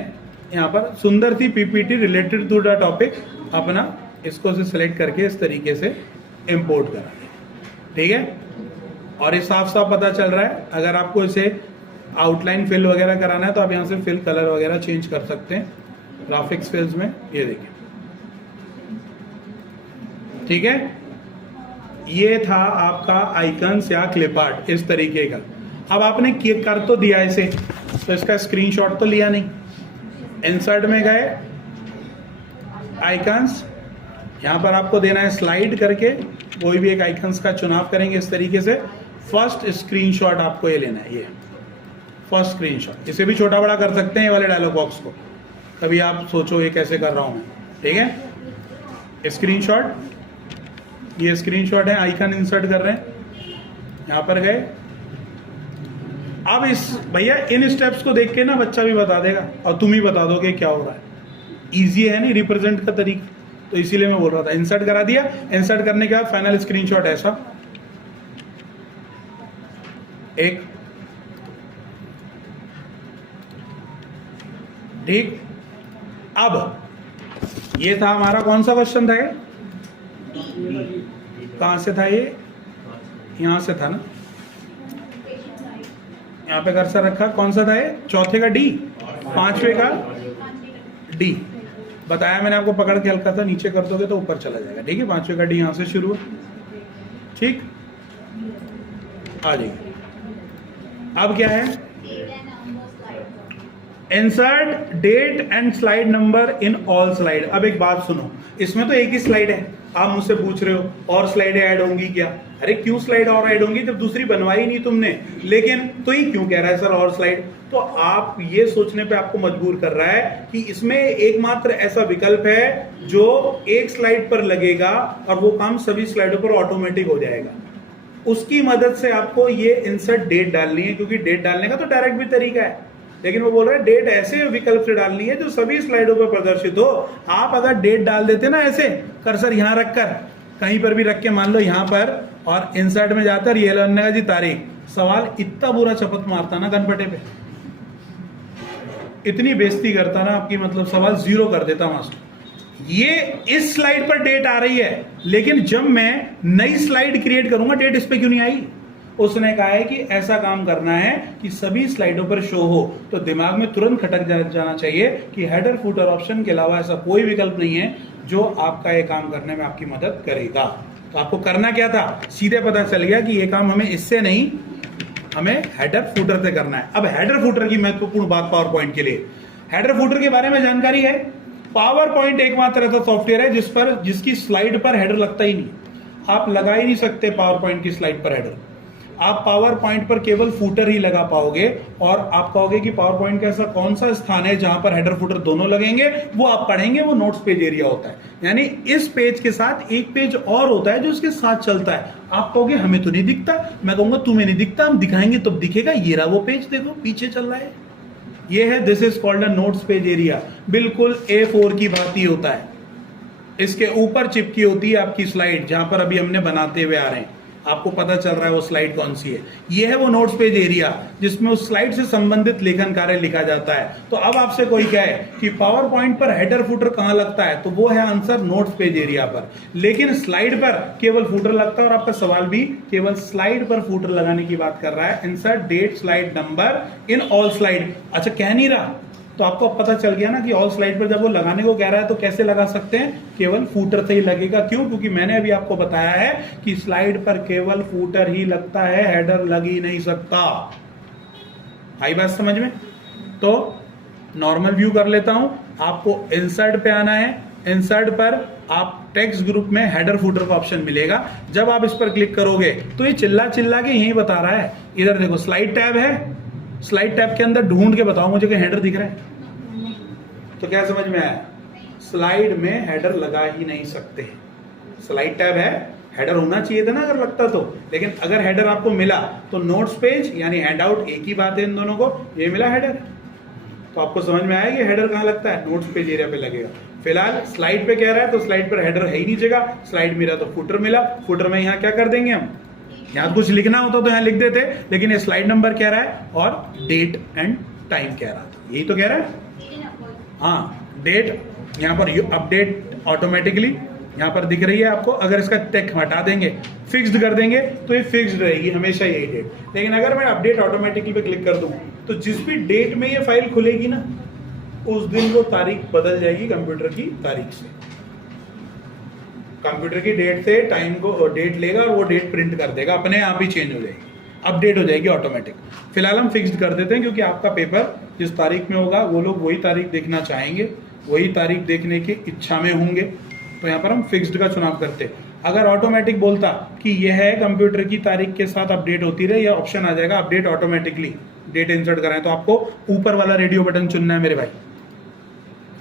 यहाँ पर सुंदर सी PPT related to the topic, अपना इसको से सिलेक्ट करके इस तरीके से इंपोर्ट करा, ठीक है। और ये साफ साफ पता चल रहा है। अगर आपको इसे आउटलाइन फिल वगैरह कराना है तो आप यहाँ से फिल कलर वगैरह चेंज कर सकते हैं ग्राफिक्स फिल्स में, ये देखिए, ठीक है। ये था आपका आइकन्स या क्लिप आर्ट, इस तरीके का। अब आपने कर तो दिया इसे, तो इसका स्क्रीनशॉट तो लिया नहीं। इंसर्ट में गए, आइकन्स, यहाँ पर आपको देना है स्लाइड करके, कोई भी एक आइकन्स का चुनाव करेंगे इस तरीके से। फर्स्ट स्क्रीनशॉट आपको ये लेना है, ये फर्स्ट स्क्रीनशॉट। इसे भी छोटा बड़ा कर सकते हैं ये वाले डायलॉग बॉक्स को, कभी आप सोचो ये कैसे कर रहा हूं मैं, ठीक है। स्क्रीनशॉट, ये स्क्रीनशॉट है, आइकन इंसर्ट कर रहे हैं, यहां पर गए। अब इस भैया इन स्टेप्स को देख के ना बच्चा भी बता देगा और तुम ही बता दोगे क्या हो रहा है। इजी है नहीं रिप्रेजेंट का तरीका, तो इसीलिए मैं बोल रहा था। इंसर्ट करा दिया, इंसर्ट करने के बाद फाइनल स्क्रीनशॉट ऐसा एक, ठीक। अब ये था हमारा, कौन सा क्वेश्चन था ये, कहां से था ये, यहां से था ना, यहाँ पे कर्सर रखा, कौन सा था ये, चौथे का D, 5वें का D। बताया मैंने आपको, पकड़ के हल्का सा नीचे कर दोगे तो ऊपर चला जाएगा, ठीक है। 5वें का D यहां से शुरू, ठीक, आ जाइए। अब क्या है, insert date and slide number in all slide. अब एक बात सुनो, इसमें तो एक ही स्लाइड है, आप मुझसे पूछ रहे हो और स्लाइडें ऐड होंगी क्या। अरे क्यों स्लाइड और ऐड होंगी जब दूसरी बनवाई नहीं तुमने, लेकिन तो ही क्यों कह रहा है सर और स्लाइड। तो आप ये सोचने पे आपको मजबूर कर रहा है कि इसमें एकमात्र ऐसा विकल्प है जो एक स्लाइड पर लगेगा और वो काम सभी स्लाइडों पर ऑटोमेटिक हो जाएगा। उसकी मदद से आपको ये इंसर्ट डेट डालनी है, क्योंकि डेट डालने का तो डायरेक्ट भी तरीका है, लेकिन वो बोल रहा है डेट ऐसे विकल्प से डालनी है जो सभी स्लाइडों पर प्रदर्शित हो। आप अगर डेट डाल देते ना ऐसे कर्सर यहां रखकर, कहीं पर भी रख के, मान लो यहां पर, और इंसर्ट में जाकर ये लगने का जी तारीख, सवाल इतना बुरा चपत मारता ना गनपटे पे, इतनी बेइज्जती करता ना आपकी, मतलब सवाल जीरो कर देता मास्टर। ये इस स्लाइड पर डेट आ रही है, लेकिन जब मैं नई स्लाइड क्रिएट करूंगा डेट इस पे क्यों नहीं आई? उसने कहा है कि ऐसा काम करना है कि सभी स्लाइडों पर शो हो। तो दिमाग में तुरंत खटक जाना चाहिए कि हेडर फुटर ऑप्शन के अलावा ऐसा कोई विकल्प नहीं है जो आपका ये काम करने में आपकी मदद करेगा। तो आपको करना क्या था, सीधे पता चल गया कि ये काम हमें इससे नहीं, हमें हेडर फुटर से करना है। अब हेडर फुटर की महत्वपूर्ण बात पावर पॉइंट के लिए, हेडर फुटर के बारे में जानकारी है। पावर पॉइंट एकमात्र ऐसा सॉफ्टवेयर है जिसकी स्लाइड पर हेडर लगता ही नहीं। आप लगा ही नहीं सकते पावर पॉइंट की स्लाइड पर हेडर। आप पावर पॉइंट पर केवल फूटर ही लगा पाओगे, और आप कहोगे कि पावर पॉइंट का ऐसा कौन सा स्थान है जहां पर हेडर फुटर दोनों लगेंगे, वो आप पढ़ेंगे, वो नोट्स पेज एरिया होता है। यानी इस पेज के साथ एक पेज और होता है जो इसके साथ चलता है। आप कहोगे हमें तो नहीं दिखता, मैं कहूंगा तुम्हें नहीं दिखता, हम दिखाएंगे तब दिखेगा। ये रहा वो पेज, देखो पीछे चल रहा है, ये है, this is called a notes page area. बिल्कुल A4 की भांति होता है। इसके ऊपर चिपकी होती है आपकी स्लाइड, जहां पर अभी हमने बनाते हुए आ रहे हैं, आपको पता चल रहा है वो स्लाइड कौन सी है। ये है वो नोट्स पेज एरिया जिसमें उस स्लाइड से संबंधित लेखन कार्य लिखा जाता है। तो अब आपसे कोई कहे कि पावर पॉइंट पर हेडर फुटर कहां लगता है, तो वो है आंसर नोट्स पेज एरिया पर। लेकिन स्लाइड पर केवल फुटर लगता है, और आपका सवाल भी केवल स्लाइड पर फुटर लगाने की बात कर रहा है। Insert date slide number in all slide. अच्छा, कह नहीं रहा, तो आपको पता चल गया ना कि ऑल स्लाइड पर जब वो लगाने को कह रहा है तो कैसे लगा सकते हैं, केवल फूटर से ही लगेगा। क्यों? क्योंकि मैंने अभी आपको बताया है कि स्लाइड पर केवल फूटर ही लगता है, हेडर लग ही नहीं सकता। आई बात समझ में? तो नॉर्मल व्यू कर लेता हूं। आपको इंसर्ट पे आना है। इंसर्ट पर आप टेक्स्ट ग्रुप में हेडर फुटर का ऑप्शन मिलेगा। जब आप इस पर क्लिक करोगे तो ये चिल्ला चिल्ला के यही बता रहा है। इधर देखो स्लाइड टैब है, स्लाइड टैब के अंदर ढूंढ के बताओ मुझे कि हेडर दिख रहा है। तो क्या समझ में आया? स्लाइड में हेडर लगा ही नहीं सकते। स्लाइड टैब है, हेडर होना चाहिए था ना अगर लगता तो। लेकिन अगर हेडर आपको मिला तो नोट्स पेज यानी हैंडआउट एक ही बात है इन दोनों को, ये मिला हेडर। तो आपको समझ में आया कि हेडर कहां लगता है, नोट्स पेज एरिया पे लगेगा। फिलहाल स्लाइड पे कह रहा है तो स्लाइड पर हेडर है ही नहीं जगह, स्लाइड मिला तो फुटर मिला। फुटर में यहाँ क्या कर देंगे हम, यहाँ कुछ लिखना होता तो यहाँ लिख देते, लेकिन ये स्लाइड नंबर कह रहा है और डेट एंड टाइम कह रहा था, यही तो कह रहा है। हाँ, डेट यहाँ पर अपडेट ऑटोमेटिकली यहाँ पर दिख रही है आपको। अगर इसका टेक हटा देंगे, फिक्स्ड कर देंगे, तो ये फिक्स्ड रहेगी हमेशा यही डेट। लेकिन अगर मैं अपडेट ऑटोमेटिकली पे क्लिक कर दूं तो जिस भी डेट में ये फाइल खुलेगी ना, उस दिन वो तारीख बदल जाएगी कंप्यूटर की तारीख से। कंप्यूटर की डेट से टाइम को डेट लेगा और वो डेट प्रिंट कर देगा, अपने आप ही चेंज हो जाएगी, अपडेट हो जाएगी ऑटोमेटिक। फिलहाल हम फिक्स्ड कर देते हैं क्योंकि आपका पेपर जिस तारीख में होगा वो लोग वही तारीख देखना चाहेंगे, वही तारीख देखने की इच्छा में होंगे। तो यहाँ पर हम फिक्स्ड का चुनाव करते। अगर ऑटोमेटिक बोलता कि यह है कंप्यूटर की तारीख के साथ अपडेट होती रहे, यह ऑप्शन आ जाएगा अपडेट ऑटोमेटिकली, डेट इंसर्ट कराएं, तो आपको ऊपर वाला रेडियो बटन चुनना है मेरे भाई।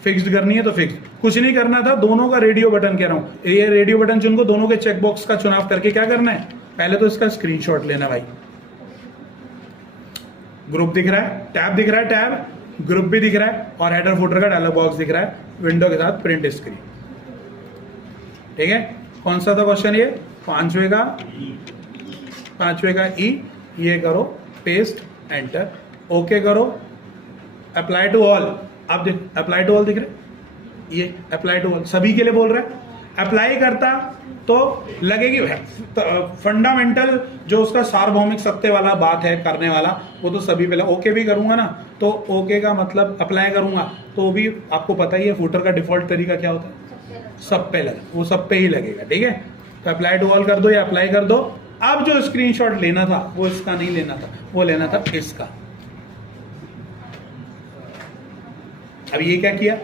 फिक्स्ड करनी है तो फिक्स्ड, कुछ नहीं करना था, दोनों का रेडियो बटन कह रहा हूं, ये रेडियो बटन चुन को दोनों के चेकबॉक्स का चुनाव करके क्या करना है, पहले तो इसका स्क्रीनशॉट लेना भाई। ग्रुप दिख रहा है, टैब दिख रहा है, टैब ग्रुप भी दिख रहा है, और हेडर फुटर का डायलॉग बॉक्स दिख रहा है विंडो के साथ प्रिंट स्क्रीन। ठीक है, कौन सा था क्वेश्चन ये, पांचवे का ई। ये करो पेस्ट, एंटर, ओके करो, अप्लाई टू ऑल। आप देख अप्लाई टू ऑल दिख रहा है, ये अप्लाई टू ऑल सभी के लिए बोल रहा है। अप्लाई करता तो लगेगी फंडामेंटल जो उसका सार्वभौमिक सत्य वाला बात है करने वाला, वो तो सभी पे। ओके भी करूंगा ना तो ओके का मतलब अप्लाई करूंगा तो भी आपको पता ही है फुटर का डिफॉल्ट तरीका क्या होता है, सब पे लगे, वो सब पे ही लगेगा। ठीक है, तो अप्लाई टू ऑल कर दो या अप्लाई कर दो। अब जो स्क्रीनशॉट लेना था वो इसका नहीं लेना था, वो लेना था इसका। अब ये क्या किया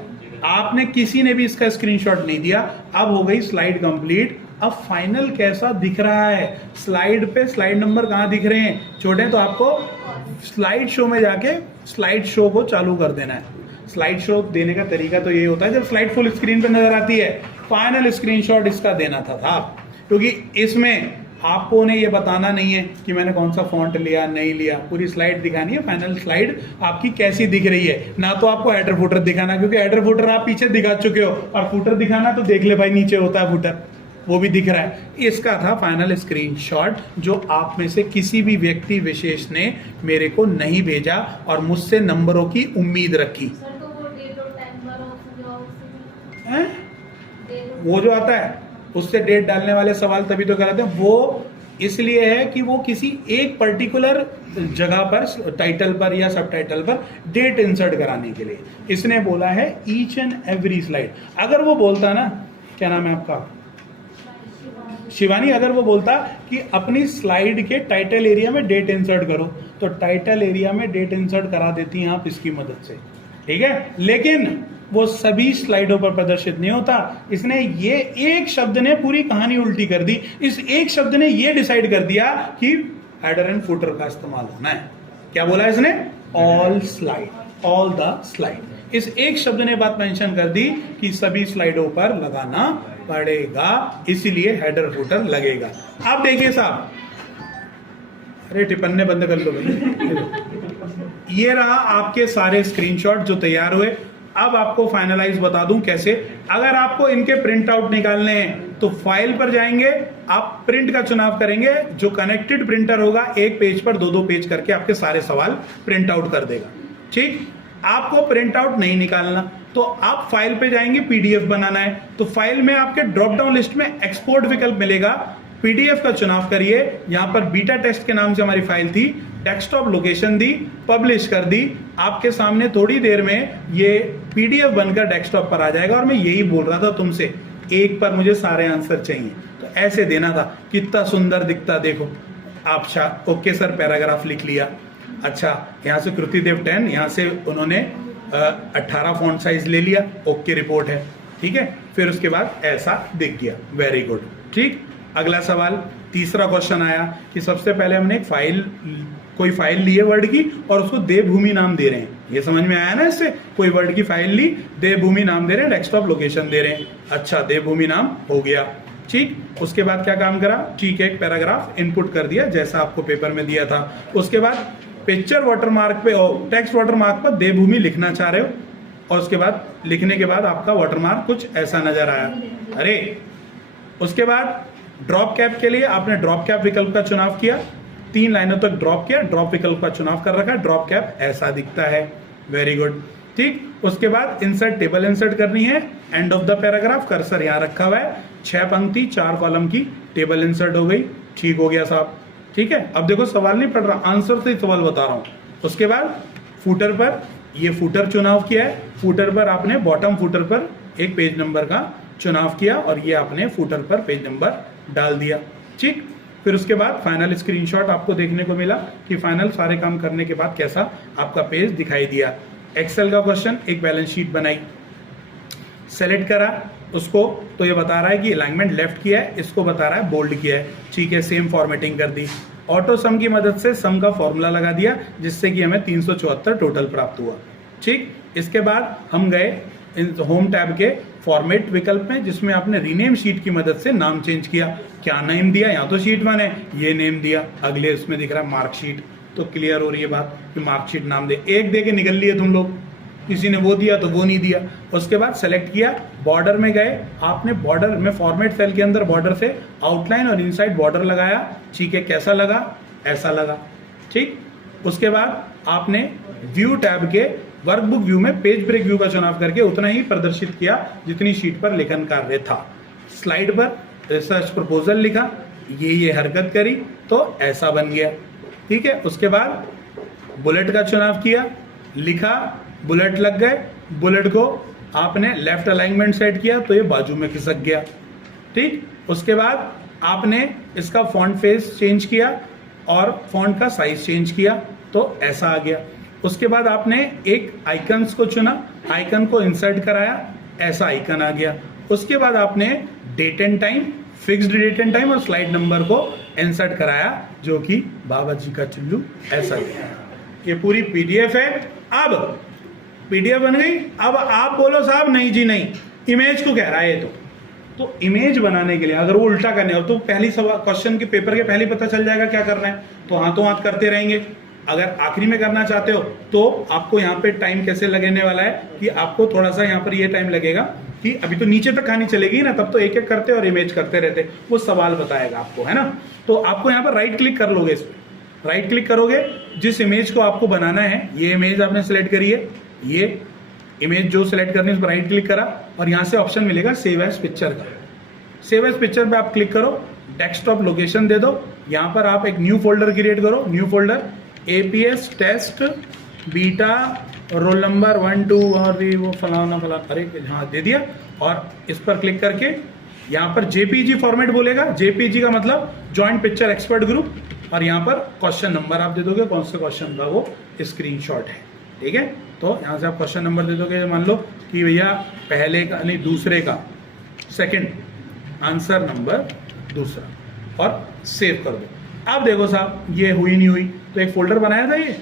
आपने, किसी ने भी इसका स्क्रीनशॉट नहीं दिया। अब हो गई स्लाइड कंप्लीट। अब फाइनल कैसा दिख रहा है, स्लाइड पे स्लाइड नंबर कहां दिख रहे हैं छोटे, तो आपको स्लाइड शो में जाके स्लाइड शो को चालू कर देना है। स्लाइड शो देने का तरीका तो ये होता है जब स्लाइड फुल स्क्रीन पे नजर आती है, फाइनल स्क्रीनशॉट इसका देना था क्योंकि इसमें आपको ने ये बताना नहीं है कि मैंने कौन सा फॉन्ट लिया नहीं लिया, पूरी स्लाइड दिखानी है, फाइनल स्लाइड आपकी कैसी दिख रही है। ना तो आपको हेडर फुटर दिखाना, क्योंकि हेडर फुटर आप पीछे दिखा चुके हो, और फुटर दिखाना तो देख ले भाई नीचे होता है फुटर, वो भी दिख रहा है। इसका था फाइनल स्क्रीनशॉट जो आप में से किसी भी व्यक्ति विशेष ने मेरे को नहीं भेजा और मुझसे नंबरों की उम्मीद रखी। सर तो वो डेट और टाइम हैं? वो जो आता है उससे डेट डालने वाले सवाल तभी तो कराते हैं, वो इसलिए है कि वो किसी एक पर्टिकुलर जगह पर, टाइटल पर या सब टाइटल पर डेट इंसर्ट कराने के लिए। इसने बोला है ईच एंड एवरी स्लाइड। अगर वो बोलता ना, क्या नाम है आपका, शिवानी, अगर वो बोलता कि अपनी स्लाइड के टाइटल एरिया में डेट इंसर्ट करो, तो टाइटल एरिया में डेट इंसर्ट करा देती हैं आप इसकी मदद से, ठीक है। लेकिन वो सभी स्लाइडों पर प्रदर्शित नहीं होता। इसने ये एक शब्द ने पूरी कहानी उल्टी कर दी। इस एक शब्द ने ये डिसाइड कर दिया कि हेडर एंड फुटर का इस्तेमाल होना है। क्या बोला इसने? All slide, all the slide. इस एक शब्द ने बात मेंशन कर दी कि सभी स्लाइडों पर लगाना पड़ेगा, इसीलिए हेडर फुटर लगेगा। आप देखिए साहब, अरे टिप्पणी बंद कर लो भाई। ये रहा आपके सारे स्क्रीनशॉट जो तैयार हुए। अब आपको फाइनलाइज बता दूं कैसे। अगर आपको इनके प्रिंट आउट निकालने हैं तो फाइल पर जाएंगे, आप प्रिंट का चुनाव करेंगे। जो कनेक्टेड प्रिंटर होगा एक पेज पर दो पेज करके आपके सारे सवाल प्रिंट आउट कर देगा, ठीक। आपको प्रिंट आउट नहीं निकालना तो आप फाइल पे जाएंगे, पीडीएफ बनाना है तो फाइल में आपके ड्रॉप डाउन लिस्ट में एक्सपोर्ट विकल्प मिलेगा। पीडीएफ का चुनाव करिए। यहां पर बीटा टेस्ट के नाम से हमारी फाइल थी, डेस्कटॉप लोकेशन दी, पब्लिश कर दी। आपके सामने थोड़ी देर में ये पीडीएफ बनकर डेस्कटॉप पर आ जाएगा। और मैं यही बोल रहा था तुमसे, एक पर मुझे सारे आंसर चाहिए, तो ऐसे देना था। कितना सुंदर दिखता देखो। आप ओके सर पैराग्राफ लिख लिया। अच्छा, यहाँ से कृति देव 10, यहाँ से उन्होंने 18 फॉन्ट साइज ले लिया, ओके रिपोर्ट है, ठीक है। फिर उसके बाद ऐसा दिख गया, वेरी गुड, ठीक। अगला सवाल, तीसरा क्वेश्चन आया कि सबसे पहले हमने एक कोई फाइल ली है वर्ड की और उसको देवभूमि नाम दे रहे हैं। ये समझ में आया ना? इससे कोई वर्ड की फाइल ली, देवभूमि नाम दे रहे हैं, डेस्कटॉप लोकेशन दे रहे हैं। अच्छा, देवभूमि नाम हो गया, ठीक। उसके बाद क्या काम करा? ठीक है, एक पैराग्राफ इनपुट कर दिया जैसा आपको पेपर में दिया था। उसके बाद पिक्चर वाटरमार्क पे और टेक्स्ट वाटरमार्क पर देवभूमि लिखना चाह रहे हो और उसके बाद लिखने के बाद आपका वाटरमार्क कुछ ऐसा नजर आया। अरे, उसके बाद ड्रॉप कैप के लिए आपने ड्रॉप कैप विकल्प का चुनाव किया, 3 लाइनों तक ड्रॉप किया, ड्रॉप विकल्प का चुनाव कर रखा है, ड्रॉप कैप ऐसा दिखता है, वेरी गुड, ठीक। उसके बाद इंसर्ट टेबल इंसर्ट करनी है, end of the paragraph, cursor यहाँ रखा हुआ है, 6 पंक्ति 4 कॉलम की टेबल इंसर्ट हो गई, ठीक हो गया साहब, ठीक है। अब देखो सवाल नहीं पढ़ रहा, आंसर से ही सवाल बता रहा हूं। उसके बाद फुटर पर, ये फुटर चुनाव किया है, फुटर पर आपने बॉटम फुटर पर एक पेज नंबर का चुनाव किया और ये आपने फुटर पर पेज नंबर डाल दिया, ठीक। फिर उसके बाद फाइनल स्क्रीनशॉट आपको देखने को मिला कि फाइनल सारे काम करने के बाद कैसा आपका पेज दिखाई दिया। एक्सेल का क्वेश्चन, एक बैलेंस शीट बनाई, सेलेक्ट करा उसको, तो ये बता रहा है कि अलाइनमेंट लेफ्ट किया है, इसको बता रहा है बोल्ड किया है, ठीक है। सेम फॉर्मेटिंग कर दी, ऑटो सम की मदद से सम का फॉर्मूला लगा दिया जिससे कि हमें 374 टोटल प्राप्त हुआ, ठीक। इसके बाद हम गए होम टैब के फॉर्मेट विकल्प में जिसमें आपने रीनेम शीट की मदद से नाम चेंज किया। क्या नेम दिया? यहाँ तो शीट 1 है, ये नेम दिया। अगले उसमें दिख रहा है मार्कशीट, तो क्लियर हो रही है बात कि मार्कशीट नाम दे। एक दे के निकल लिए तुम लोग, किसी ने वो दिया तो वो नहीं दिया। उसके बाद सेलेक्ट किया, बॉर्डर में गए, आपने बॉर्डर में फॉर्मेट सेल के अंदर बॉर्डर से आउटलाइन और इनसाइड बॉर्डर लगाया, ठीक है। कैसा लगा? ऐसा लगा, ठीक। उसके बाद आपने व्यू टैब के वर्कबुक व्यू में पेज ब्रेक व्यू का चुनाव करके उतना ही प्रदर्शित किया जितनी शीट पर लेखन कार्य था। स्लाइड पर रिसर्च प्रपोजल लिखा, ये हरकत करी तो ऐसा बन गया, ठीक है। उसके बाद बुलेट का चुनाव किया, लिखा, बुलेट लग गए, बुलेट को आपने लेफ्ट अलाइनमेंट सेट किया तो ये बाजू में खिसक गया, ठीक। उसके बाद आपने इसका फॉन्ट फेस चेंज किया और फॉन्ट का साइज चेंज किया तो ऐसा आ गया। उसके बाद आपने एक आइकन्स को चुना, आइकन को इंसर्ट कराया, ऐसा आइकन आ गया। उसके बाद आपने date and time, fixed date and time और स्लाइड नंबर को इंसर्ट कराया जो कि बाबा जी का चुल्लू ऐसा गया। ये पूरी पीडीएफ है। अब पीडीएफ बन गई। अब आप बोलो साहब नहीं जी नहीं, इमेज को कह रहा है ये तो इमेज बनाने के लिए अगर वो उल्टा करने हो तो पहली सवाल क्वेश्चन के पेपर के पहले पता चल जाएगा क्या करना है, तो हाथों हाथ करते रहेंगे। अगर आखिरी में करना चाहते हो तो आपको यहाँ पे टाइम कैसे लगने वाला है कि आपको थोड़ा सा यहाँ पर ये टाइम लगेगा कि अभी तो नीचे तक कहानी चलेगी ना, तब तो एक एक करते और इमेज करते रहते, वो सवाल बताएगा आपको, है ना। तो आपको यहाँ पर राइट क्लिक कर लोगे, इस पर राइट क्लिक करोगे, जिस इमेज को आपको बनाना है, ये इमेज आपने सेलेक्ट करी है, ये इमेज जो सेलेक्ट करनी है उस पर राइट क्लिक करा और यहाँ से ऑप्शन मिलेगा सेव एज पिक्चर का। सेव एज पिक्चर पे आप क्लिक करो, डेस्कटॉप लोकेशन दे दो, यहाँ पर आप एक न्यू फोल्डर क्रिएट करो, new folder APS test beta roll number 1 2 और भी वो फलाना फलाना, अरे हाँ दे दिया, और इस पर क्लिक करके यहाँ पर JPG फॉर्मेट बोलेगा, JPG का मतलब जॉइंट पिक्चर एक्सपर्ट ग्रुप, और यहाँ पर क्वेश्चन नंबर आप दे दोगे, कौन सा क्वेश्चन का वो स्क्रीनशॉट है, ठीक है। तो यहाँ से आप क्वेश्चन नंबर दे दोगे, मान लो कि भैया पहले का नहीं दूसरे का सेकंड आंसर नंबर दूसरा, और सेव कर दो। अब देखो साहब ये हुई नहीं हुई, तो एक फोल्डर बनाया था ये,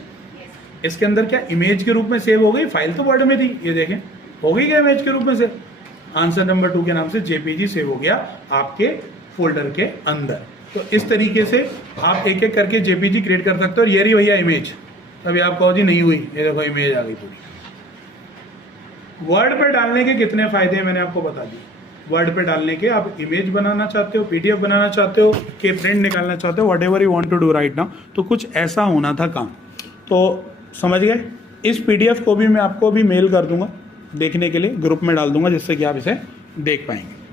इसके अंदर क्या इमेज के रूप में सेव हो गई, फाइल तो वर्ड में थी, ये देखें हो गई क्या इमेज के रूप में सेव, आंसर नंबर 2 के नाम से JPG सेव हो गया आपके फोल्डर के अंदर। तो इस तरीके से आप एक एक करके JPG क्रिएट कर सकते हो। और ये रही भैया इमेज, अभी आप कहो जी नहीं हुई, ये देखो इमेज आ गई पूरी। वर्ड पे डालने के कितने फायदे हैं मैंने आपको बता दिए। वर्ड पे डालने के, आप इमेज बनाना चाहते हो, PDF बनाना चाहते हो, के प्रिंट निकालना चाहते हो, whatever you want to do right now, तो कुछ ऐसा होना था काम। तो समझ गए। इस PDF को भी मैं आपको भी मेल कर दूंगा देखने के लिए, ग्रुप में डाल दूंगा, जिससे कि आप इसे देख पाएंगे।